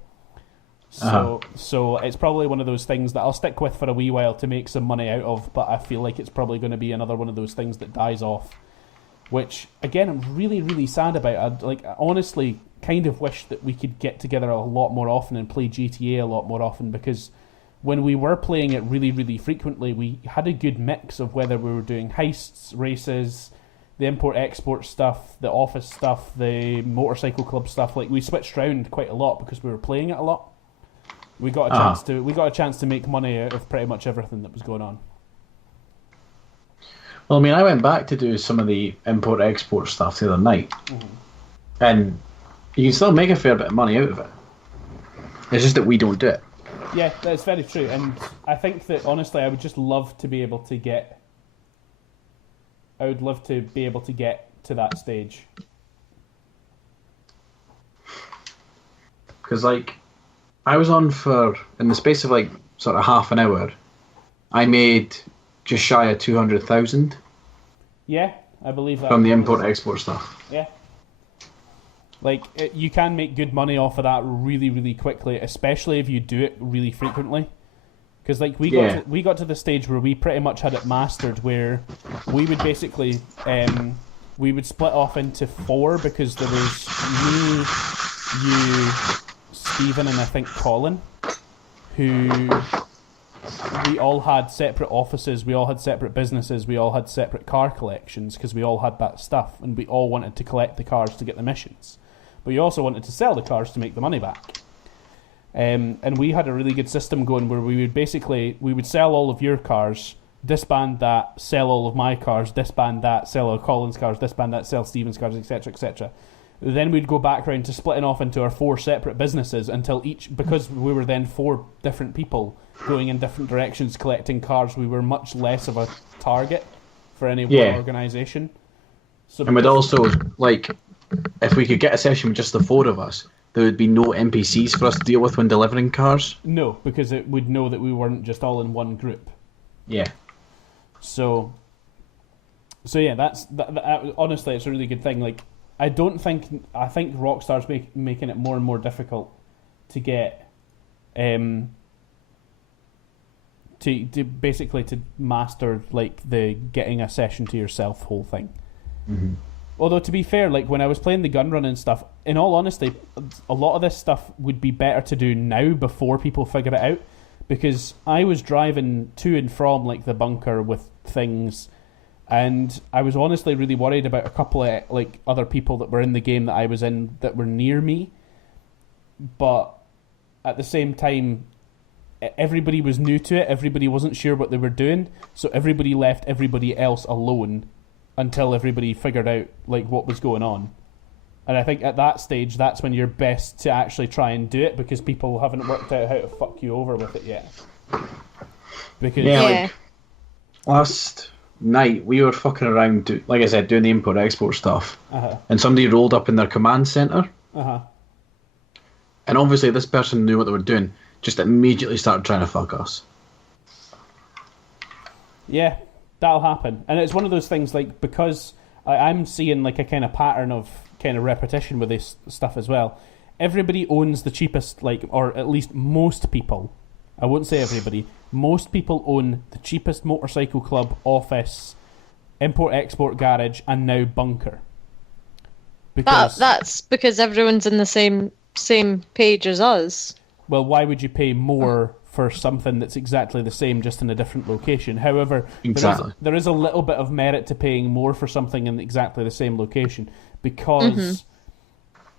So it's probably one of those things that I'll stick with for a wee while to make some money out of, but I feel like it's probably going to be another one of those things that dies off, which again I'm really, really sad about. I honestly kind of wish that we could get together a lot more often and play GTA a lot more often, because when we were playing it really, really frequently, we had a good mix of whether we were doing heists, races, the import-export stuff, the office stuff, the motorcycle club stuff. Like, we switched around quite a lot because we were playing it a lot. We got a chance to make money out of pretty much everything that was going on. Well, I mean, I went back to do some of the import-export stuff the other night, and you can still make a fair bit of money out of it. It's just that we don't do it. Yeah, that's very true, and I think that, honestly, I would just love to be able to get... I would love to be able to get to that stage. Because, like, I was on for, in the space of, like, sort of half an hour, I made just shy of 200,000. Yeah, I believe that. From the import-export stuff. Yeah. Like, you can make good money off of that really, really quickly, especially if you do it really frequently. Because, like, we got to the stage where we pretty much had it mastered, where we would basically we would split off into 4, because there was me, you, Stephen, and I think Colin, who we all had separate offices, we all had separate businesses, we all had separate car collections, because we all had that stuff, and we all wanted to collect the cars to get the missions. But you also wanted to sell the cars to make the money back. And we had a really good system going where we would sell all of your cars, disband that, sell all of my cars, disband that, sell all of Colin's cars, disband that, sell Stephen's cars, etc., etc. Then we'd go back round to splitting off into our 4 separate businesses until each, because we were then 4 different people going in different directions collecting cars, we were much less of a target for any one organisation. So and we'd also, like, if we could get a session with just the 4 of us, there would be no NPCs for us to deal with when delivering cars. No, because it would know that we weren't just all in one group. Yeah. So yeah, that honestly, it's a really good thing. Like, I think Rockstar's making it more and more difficult to get to basically to master, like, the getting a session to yourself whole thing. Mm-hmm. Although, to be fair, like, when I was playing the gun run and stuff, in all honesty, a lot of this stuff would be better to do now before people figure it out, because I was driving to and from, like, the bunker with things, and I was honestly really worried about a couple of, like, other people that were in the game that I was in that were near me, but at the same time, everybody was new to it, everybody wasn't sure what they were doing, so everybody left everybody else alone until everybody figured out, like, what was going on. And I think at that stage, that's when you're best to actually try and do it, because people haven't worked out how to fuck you over with it yet. Because like, last night, we were fucking around, like I said, doing the import-export stuff, and somebody rolled up in their command centre, and obviously this person knew what they were doing, just immediately started trying to fuck us. Yeah. That'll happen. And it's one of those things, like, because I'm seeing, like, a kind of pattern of kind of repetition with this stuff as well. Everybody owns the cheapest, like, or at least most people, I won't say everybody, most people own the cheapest motorcycle club, office, import-export garage, and now bunker. Because that's because everyone's in the same page as us. Well, why would you pay more for something that's exactly the same, just in a different location? However, there is a little bit of merit to paying more for something in exactly the same location, because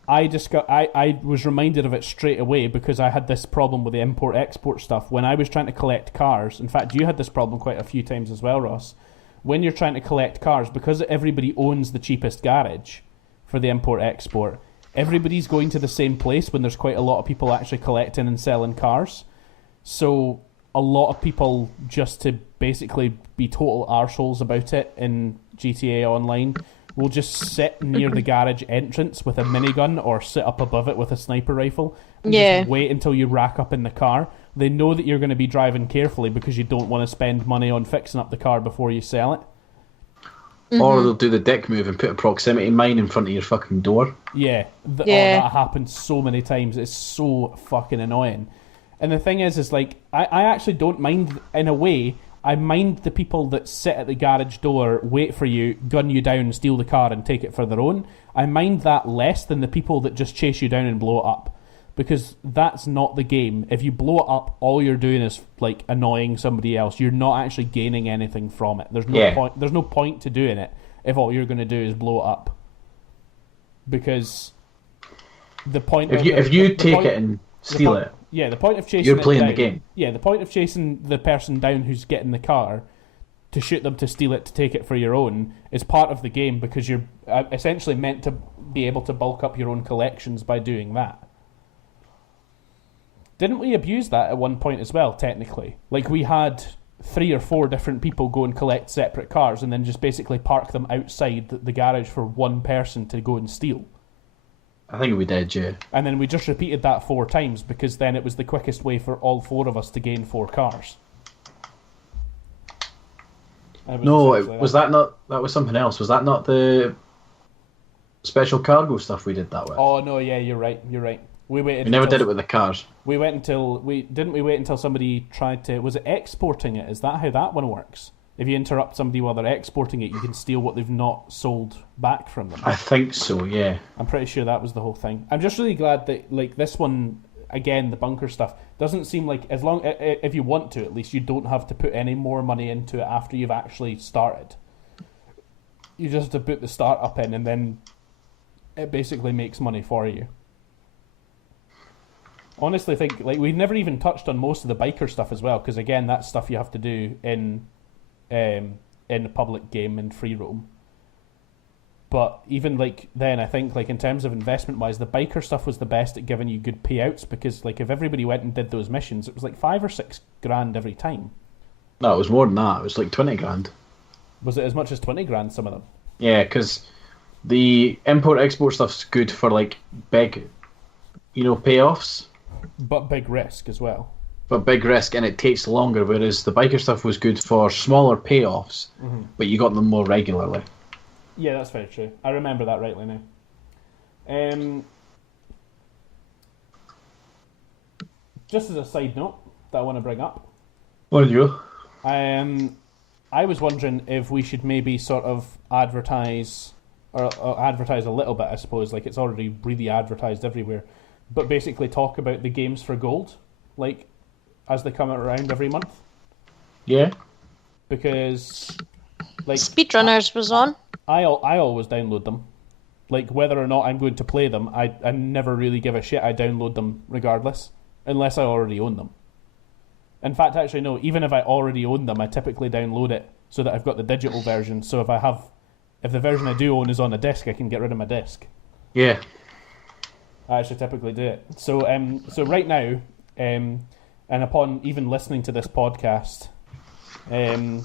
I was reminded of it straight away, because I had this problem with the import-export stuff when I was trying to collect cars. In fact, you had this problem quite a few times as well, Ross. When you're trying to collect cars, because everybody owns the cheapest garage for the import-export, everybody's going to the same place when there's quite a lot of people actually collecting and selling cars. So a lot of people, just to basically be total arseholes about it in GTA Online, will just sit near the garage entrance with a minigun or sit up above it with a sniper rifle and just wait until you rack up in the car. They know that you're going to be driving carefully because you don't want to spend money on fixing up the car before you sell it. Or they'll do the dick move and put a proximity mine in front of your fucking door. Yeah. Oh, Yeah. that happens so many times. It's so fucking annoying. And the thing is like, I actually don't mind, in a way, I mind the people that sit at the garage door, wait for you, gun you down, steal the car and take it for their own. I mind that less than the people that just chase you down and blow it up. Because that's not the game. If you blow it up, all you're doing is like annoying somebody else. You're not actually gaining anything from it. There's no point. There's no point to doing it if all you're going to do is blow it up. Because the point if you take it and steal it, yeah, the point of chasing you're playing it down, the game. Yeah, the point of chasing the person down who's getting the car to shoot them, to steal it, to take it for your own is part of the game, because you're essentially meant to be able to bulk up your own collections by doing that. Didn't we abuse that at one point as well, technically? Like, we had 3 or 4 different people go and collect separate cars and then just basically park them outside the garage for one person to go and steal. I think we did, yeah. And then we just repeated that 4 times, because then it was the quickest way for all 4 of us to gain 4 cars. Was that not... That was something else. Was that not the special cargo stuff we did that with? Oh, no, yeah, you're right. We never did it with the cars. We wait until somebody tried to... Was it exporting it? Is that how that one works? If you interrupt somebody while they're exporting it, you can steal what they've not sold back from them. I think so, yeah. I'm pretty sure that was the whole thing. I'm just really glad that, like, this one, again, the bunker stuff, doesn't seem like, as long... If you want to, at least, you don't have to put any more money into it after you've actually started. You just have to put the start up in, and then it basically makes money for you. Honestly, think, like, we've never even touched on most of the biker stuff as well, because again, that's stuff you have to do in a public game in free roam. But even like then, I think like in terms of investment wise, the biker stuff was the best at giving you good payouts, because like if everybody went and did those missions, it was like 5 or 6 grand every time. No, it was more than that. It was like 20 grand. Was it as much as 20 grand? Some of them. Yeah, because the import-export stuff's good for like big, payoffs. But big risk as well. But big risk, and it takes longer, whereas the biker stuff was good for smaller payoffs, but you got them more regularly. Yeah, that's very true. I remember that rightly now. Just as a side note that I want to bring up. What did you? I was wondering if we should maybe sort of advertise, or advertise a little bit, I suppose, like it's already really advertised everywhere, but basically talk about the games for gold, like, as they come around every month. Yeah. Because, like... Speedrunners was on. I always download them. Like, whether or not I'm going to play them, I never really give a shit. I download them regardless, unless I already own them. In fact, actually, no, even if I already own them, I typically download it so that I've got the digital version, so if the version I do own is on a disc, I can get rid of my disc. Yeah. I actually typically do it. So right now, and upon even listening to this podcast, in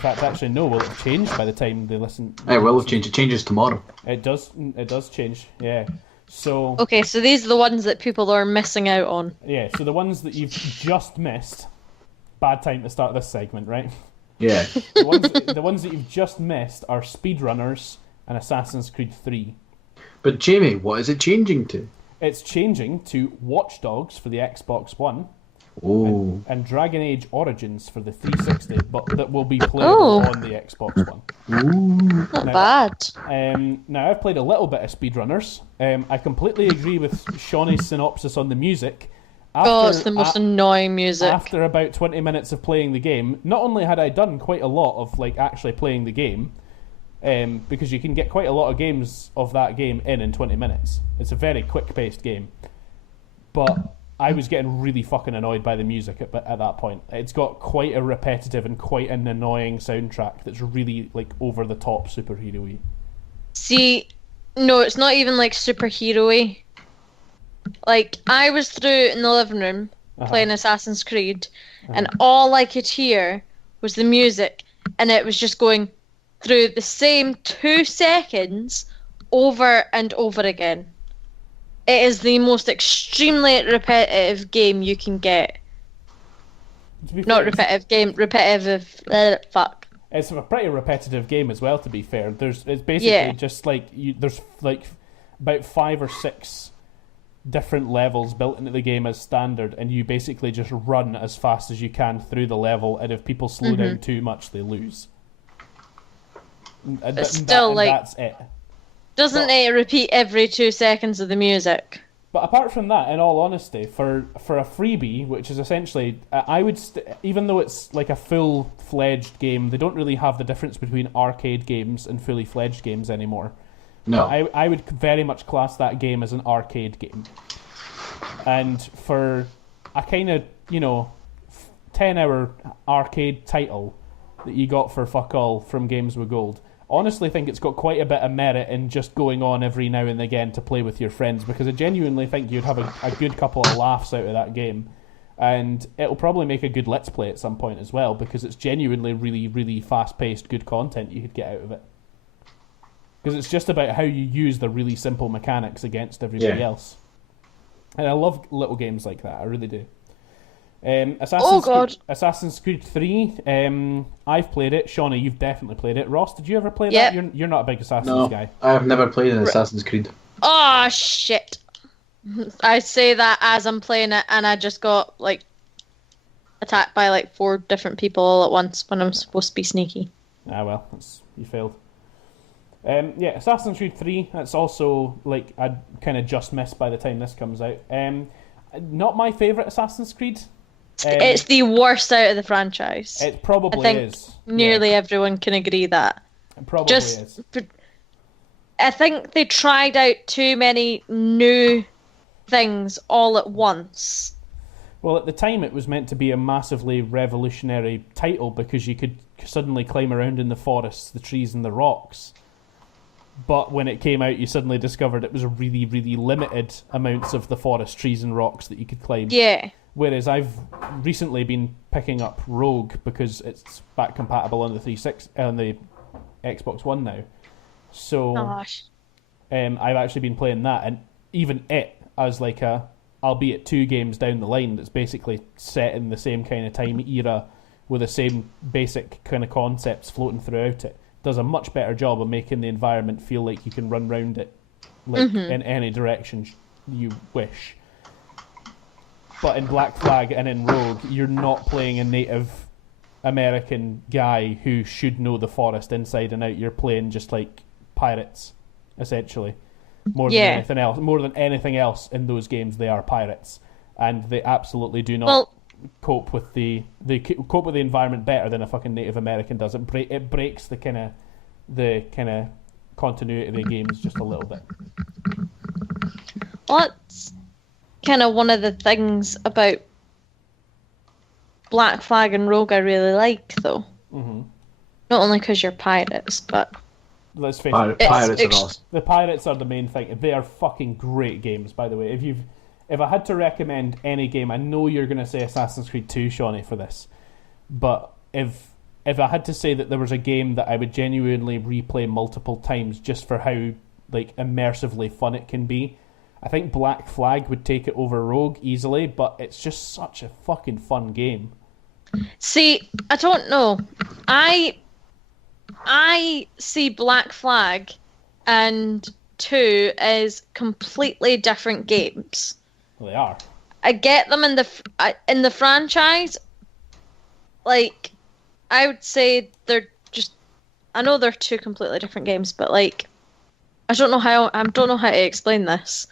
fact, actually, no, will it change by the time they listen? It will have changed. It changes tomorrow. It does change, yeah. So okay, so these are the ones that people are missing out on. Yeah, so the ones that you've just missed. Bad time to start this segment, right? Yeah. The ones that you've just missed are Speedrunners and Assassin's Creed 3. But Jamie, what is it changing to? It's changing to Watch Dogs for the Xbox One. Oh. And Dragon Age Origins for the 360, but that will be playable on the Xbox One. Ooh. Not bad. Now, I've played a little bit of Speedrunners. I completely agree with Shaunie's synopsis on the music. It's the most annoying music. After about 20 minutes of playing the game, not only had I done quite a lot of like actually playing the game, because you can get quite a lot of games of that game in 20 minutes. It's a very quick-paced game. But I was getting really fucking annoyed by the music at that point. It's got quite a repetitive and quite an annoying soundtrack that's really like over-the-top superhero-y. See, no, it's not even like superhero-y. Like, I was through in the living room playing Assassin's Creed, and all I could hear was the music, and it was just going through the same 2 seconds over and over again. It is the most extremely repetitive game you can get. Not repetitive game, repetitive. Fuck. It's a pretty repetitive game as well, to be fair. It's basically just like there's like about 5 or 6 different levels built into the game as standard, and you basically just run as fast as you can through the level, and if people slow down too much, they lose. But still, that's it. Doesn't it repeat every 2 seconds of the music? But apart from that, in all honesty, for a freebie, which is essentially, I would, even though it's like a full-fledged game, they don't really have the difference between arcade games and fully fledged games anymore. No. I would very much class that game as an arcade game. And for a kind of, 10-hour arcade title that you got for fuck all from Games with Gold, honestly think it's got quite a bit of merit in just going on every now and again to play with your friends, because I genuinely think you'd have a good couple of laughs out of that game. And it'll probably make a good Let's Play at some point as well, because it's genuinely really, really fast-paced, good content you could get out of it. Because it's just about how you use the really simple mechanics against everybody else. And I love little games like that, I really do. Assassin's Creed 3, I've played it. Shauni, you've definitely played it. Ross, did you ever play that? You're not a big Assassin's guy. I have never played an Assassin's Creed. Oh, shit. I say that as I'm playing it, and I just got, attacked by, 4 different people all at once when I'm supposed to be sneaky. Ah, well, you failed. Assassin's Creed 3, that's also, I'd kind of just missed by the time this comes out. Not my favourite Assassin's Creed. It's the worst out of the franchise. It probably is. Nearly everyone can agree that. It probably is. I think they tried out too many new things all at once. Well, at the time it was meant to be a massively revolutionary title because you could suddenly climb around in the forests, the trees and the rocks. But when it came out, you suddenly discovered it was a really, really limited amounts of the forest, trees and rocks that you could climb. Yeah. Whereas I've recently been picking up Rogue because it's back compatible on the 360 on the Xbox One now. So I've actually been playing that, and even it as albeit 2 games down the line that's basically set in the same kind of time era with the same basic kind of concepts floating throughout it, does a much better job of making the environment feel like you can run around it in any direction you wish. But in Black Flag and in Rogue, you're not playing a Native American guy who should know the forest inside and out. You're playing just like pirates, essentially. More than anything else in those games, they are pirates, and they absolutely do not cope with the environment better than a fucking Native American does. It breaks the kind of continuity of the games just a little bit. Well, that's kind of one of the things about Black Flag and Rogue I really like, though. Mm-hmm. Not only because you're pirates, but let's face it, pirates are awesome. The pirates are the main thing. They are fucking great games, by the way. If I had to recommend any game, I know you're going to say Assassin's Creed 2, Shauni, for this, but if I had to say that there was a game that I would genuinely replay multiple times just for how immersively fun it can be, I think Black Flag would take it over Rogue easily, but it's just such a fucking fun game. See, I don't know. I see Black Flag and 2 as completely different games. Well, they are. I get them in the franchise. I would say they're just. I know they're 2 completely different games, but I don't know how to explain this.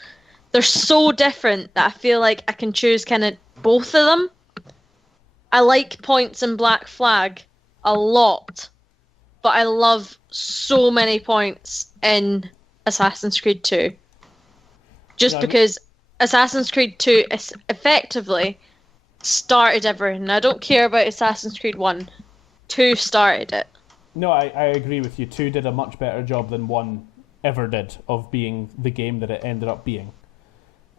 They're so different that I feel like I can choose kind of both of them. I like points in Black Flag a lot, but I love so many points in Assassin's Creed 2. Because Assassin's Creed 2 effectively started everything. I don't care about Assassin's Creed 1. 2 started it. No, I agree with you. 2 did a much better job than 1 ever did of being the game that it ended up being.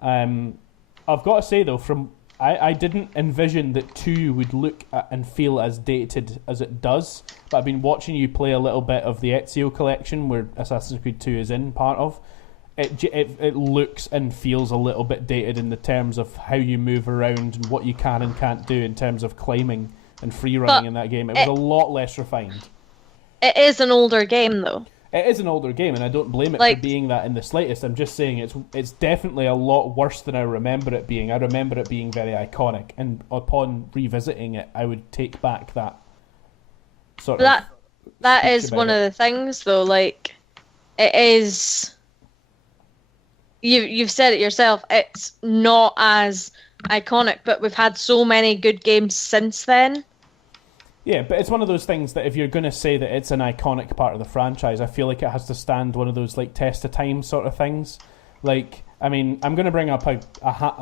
I've got to say, though, I didn't envision that 2 would look and feel as dated as it does, but I've been watching you play a little bit of the Ezio collection, where Assassin's Creed 2 is in part of. It looks and feels a little bit dated in the terms of how you move around and what you can and can't do in terms of climbing and free running in that game. It was a lot less refined. It is an older game, though. It is an older game, and I don't blame it Like- for being that in the slightest. I'm just saying it's definitely a lot worse than I remember it being. I remember it being very iconic, and upon revisiting it, I would take back that sort of... That speech is about one it. of the things, though. Like, it is. You've said it yourself. It's not as iconic, but we've had so many good games since then. Yeah, but it's one of those things that if you're going to say that it's an iconic part of the franchise, I feel like it has to stand one of those like test of time sort of things. Like, I mean, I'm going to bring up a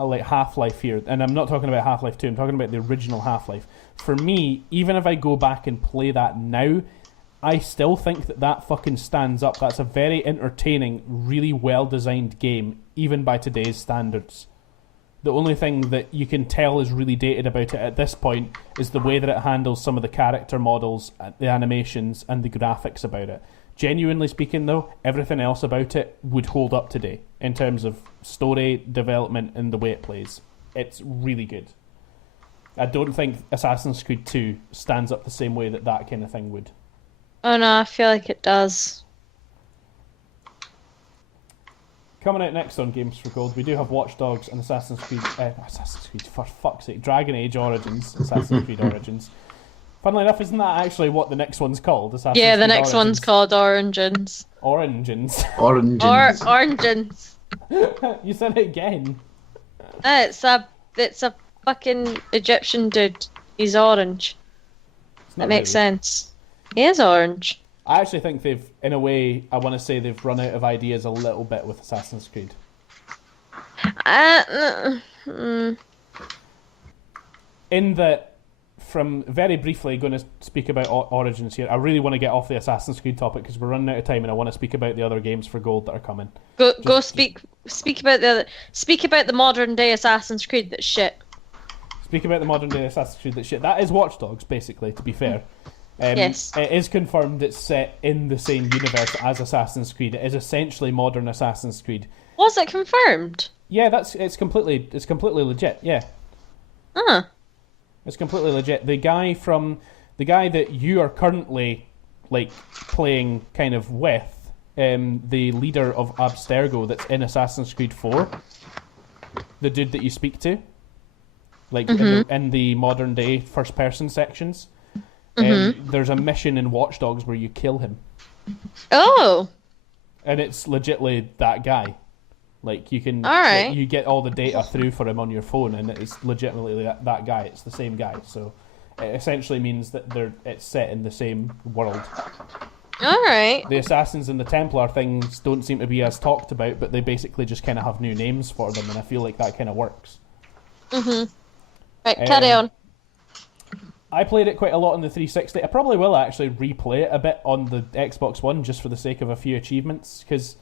like Half-Life here, and I'm not talking about Half-Life 2, I'm talking about the original Half-Life. For me, even if I go back and play that now, I still think that fucking stands up. That's a very entertaining, really well-designed game, even by today's standards. The only thing that you can tell is really dated about it at this point is the way that it handles some of the character models, the animations, and the graphics about it. Genuinely speaking, though, everything else about it would hold up today in terms of story, development, and the way it plays. It's really good. I don't think Assassin's Creed 2 stands up the same way that kind of thing would. Oh no, I feel like it does. Coming out next on Games for Gold, we do have Watch Dogs and Assassin's Creed, for fuck's sake, Dragon Age Origins, Assassin's Creed Origins. Funnily enough, isn't that actually what the next one's called? Assassin's Yeah, the Creed next one's called Orangins. Orangins. Orangins. Orangins. You said it again. It's a fucking Egyptian dude. He's orange. It's not That makes really. sense. He is orange. I actually think they've, in a way, I want to say they've run out of ideas a little bit with Assassin's Creed. In that, from very briefly going to speak about Origins here, I really want to get off the Assassin's Creed topic because we're running out of time, and I want to speak about the other games for gold that are coming. Go speak about the modern day Assassin's Creed that's shit. Speak about the modern day Assassin's Creed that shit. That is Watch Dogs, basically, to be fair. Yes. It is confirmed it's set in the same universe as Assassin's Creed. It is essentially modern Assassin's Creed. Was it confirmed? Yeah, it's completely legit. Yeah, Huh. it's completely legit. The guy that you are currently like playing kind of with, the leader of Abstergo that's in Assassin's Creed 4, the dude that you speak to, like in the modern day first person sections. There's a mission in Watch Dogs where you kill him, Oh. and it's legitly that guy. Like you can, Alright. you get all the data through for him on your phone, and it's legitimately that guy. It's the same guy, so it essentially means that it's set in the same world. All right. The Assassins and the Templar things don't seem to be as talked about, but they basically just kind of have new names for them, and I feel like that kind of works. Right, carry on. I played it quite a lot on the 360. I probably will actually replay it a bit on the Xbox One just for the sake of a few achievements, because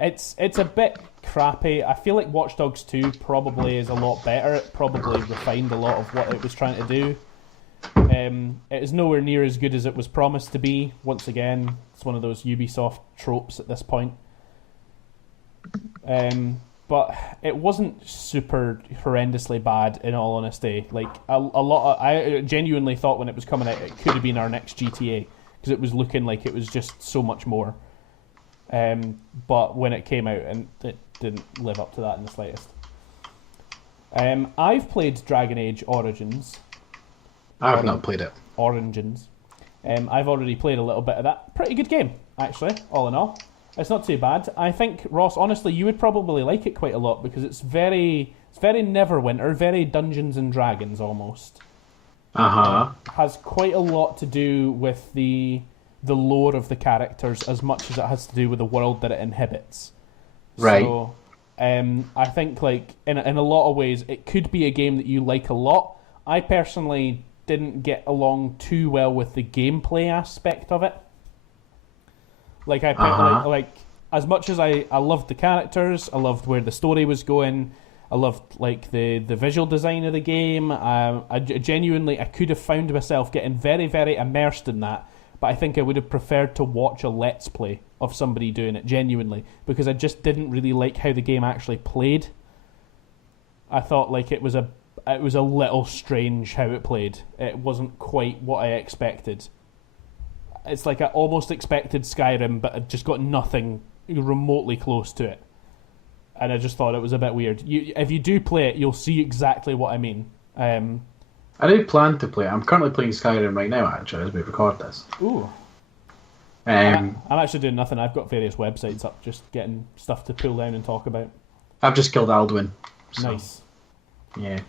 it's a bit crappy. I feel like Watch Dogs 2 probably is a lot better. It probably refined a lot of what it was trying to do. It is nowhere near as good as it was promised to be. Once again, it's one of those Ubisoft tropes at this point. But it wasn't super horrendously bad, in all honesty. Like I genuinely thought when it was coming out, it could have been our next GTA because it was looking like it was just so much more. But when it came out, and it didn't live up to that in the slightest. I've played Dragon Age Origins. I have not played it. Orangins. I've already played a little bit of that. Pretty good game, actually, all in all. It's not too bad. I think, Ross, honestly, you would probably like it quite a lot because it's very Neverwinter, very Dungeons and Dragons almost. Has quite a lot to do with the lore of the characters as much as it has to do with the world that it inhabits. Right. So, I think, like, in a lot of ways, it could be a game that you like a lot. I personally didn't get along too well with the gameplay aspect of it. Like like as much as I loved the characters, I loved where the story was going, I loved like the visual design of the game. I genuinely could have found myself getting very, very immersed in that, but I think I would have preferred to watch a let's play of somebody doing it genuinely because I just didn't really like how the game actually played. I thought like it was a little strange how it played. It wasn't quite what I expected. it's like I almost expected Skyrim, but it just got nothing remotely close to it. And I just thought it was a bit weird. If you do play it, you'll see exactly what I mean. I do plan to play it. I'm currently playing Skyrim right now, actually, as we record this. Ooh. Um, I'm actually doing nothing. I've got various websites up, just getting stuff to pull down and talk about. I've just killed Alduin. So, Nice. Yeah.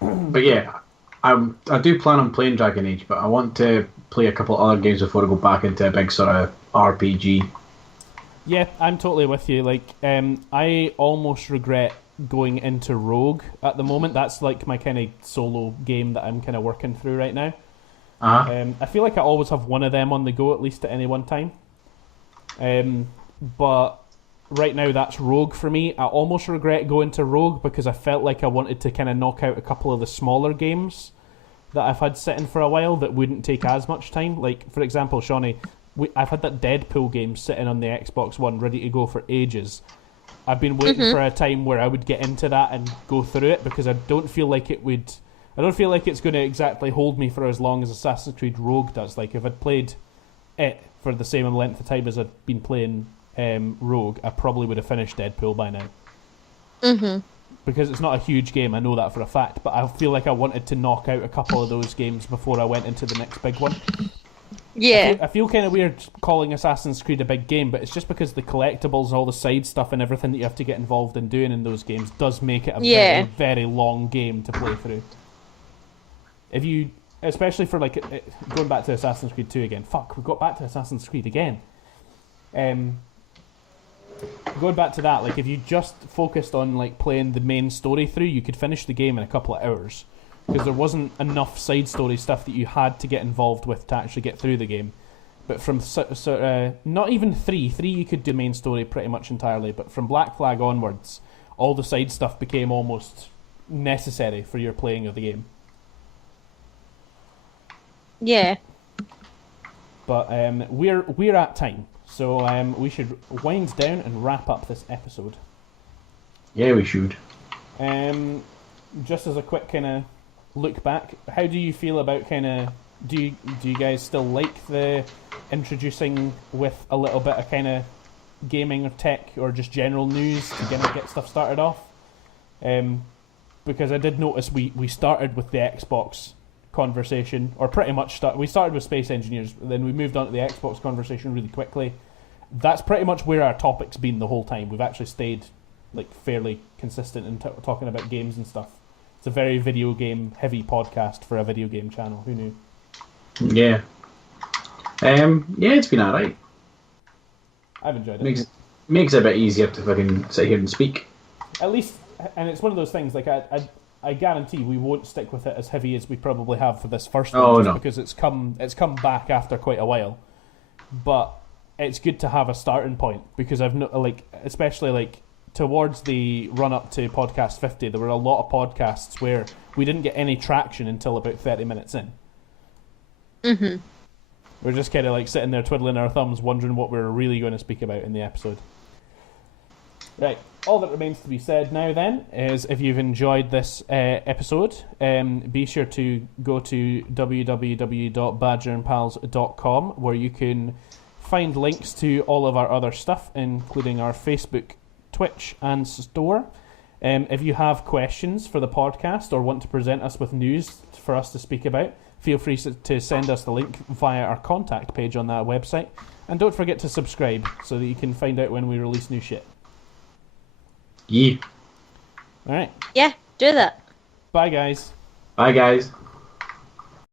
But yeah, I do plan on playing Dragon Age, but I want to play a couple of other games before I go back into a big sort of RPG. Yeah, I'm totally with you. Like, I almost regret going into Rogue at the moment. That's like my kind of solo game that I'm kind of working through right now. I feel like I always have one of them on the go at least at any one time. But right now that's Rogue for me. I almost regret going to Rogue because I felt like I wanted to kind of knock out a couple of the smaller games that I've had sitting for a while that wouldn't take as much time. Like, for example, Shauni, I've had that Deadpool game sitting on the Xbox One ready to go for ages. I've been waiting for a time where I would get into that and go through it because I don't feel like it would... I don't feel like it's going to exactly hold me for as long as Assassin's Creed Rogue does. Like, if I'd played it for the same length of time as I'd been playing Rogue, I probably would have finished Deadpool by now. Because it's not a huge game, I know that for a fact, but I feel like I wanted to knock out a couple of those games before I went into the next big one. Yeah. I feel kind of weird calling Assassin's Creed a big game, but it's just because the collectibles, all the side stuff and everything that you have to get involved in doing in those games does make it a very, very long game to play through. If you, especially for like, going back to Assassin's Creed 2 again. Fuck, we got back to Assassin's Creed again. Going back to that, like if you just focused on like playing the main story through, you could finish the game in a couple of hours. Because there wasn't enough side story stuff that you had to get involved with to actually get through the game. But from not even 3 you could do main story pretty much entirely, but from Black Flag onwards, all the side stuff became almost necessary for your playing of the game. Yeah. But we're at time, so we should wind down and wrap up this episode. Yeah, we should. Just as a quick kind of look back, how do you feel about kind of do you guys still like the introducing with a little bit of kind of gaming or tech or just general news to kind of get stuff started off? Because I did notice we started with the Xbox conversation, or pretty much we started with Space Engineers, then we moved on to the Xbox conversation really quickly. That's pretty much where our topic's been the whole time. We've actually stayed like fairly consistent in talking about games and stuff. It's a very video game heavy podcast for a video game channel. Who knew? Yeah. Yeah, it's been alright. I've enjoyed it. Makes it a bit easier to fucking sit here and speak. At least, and it's one of those things, like I guarantee we won't stick with it as heavy as we probably have for this first one, just because it's come back after quite a while. But it's good to have a starting point, because I've especially like towards the run up to podcast 50, there were a lot of podcasts where we didn't get any traction until about 30 minutes in. We're just kind of like sitting there twiddling our thumbs, wondering what we're really going to speak about in the episode. Right, all that remains to be said now then is, if you've enjoyed this episode, be sure to go to www.badgerandpals.com, where you can find links to all of our other stuff, including our Facebook, Twitch and store. If you have questions for the podcast or want to present us with news for us to speak about, feel free to send us the link via our contact page on that website. And don't forget to subscribe so that you can find out when we release new shit. Yeah. Alright. Yeah, do that. Bye, guys. Bye, guys.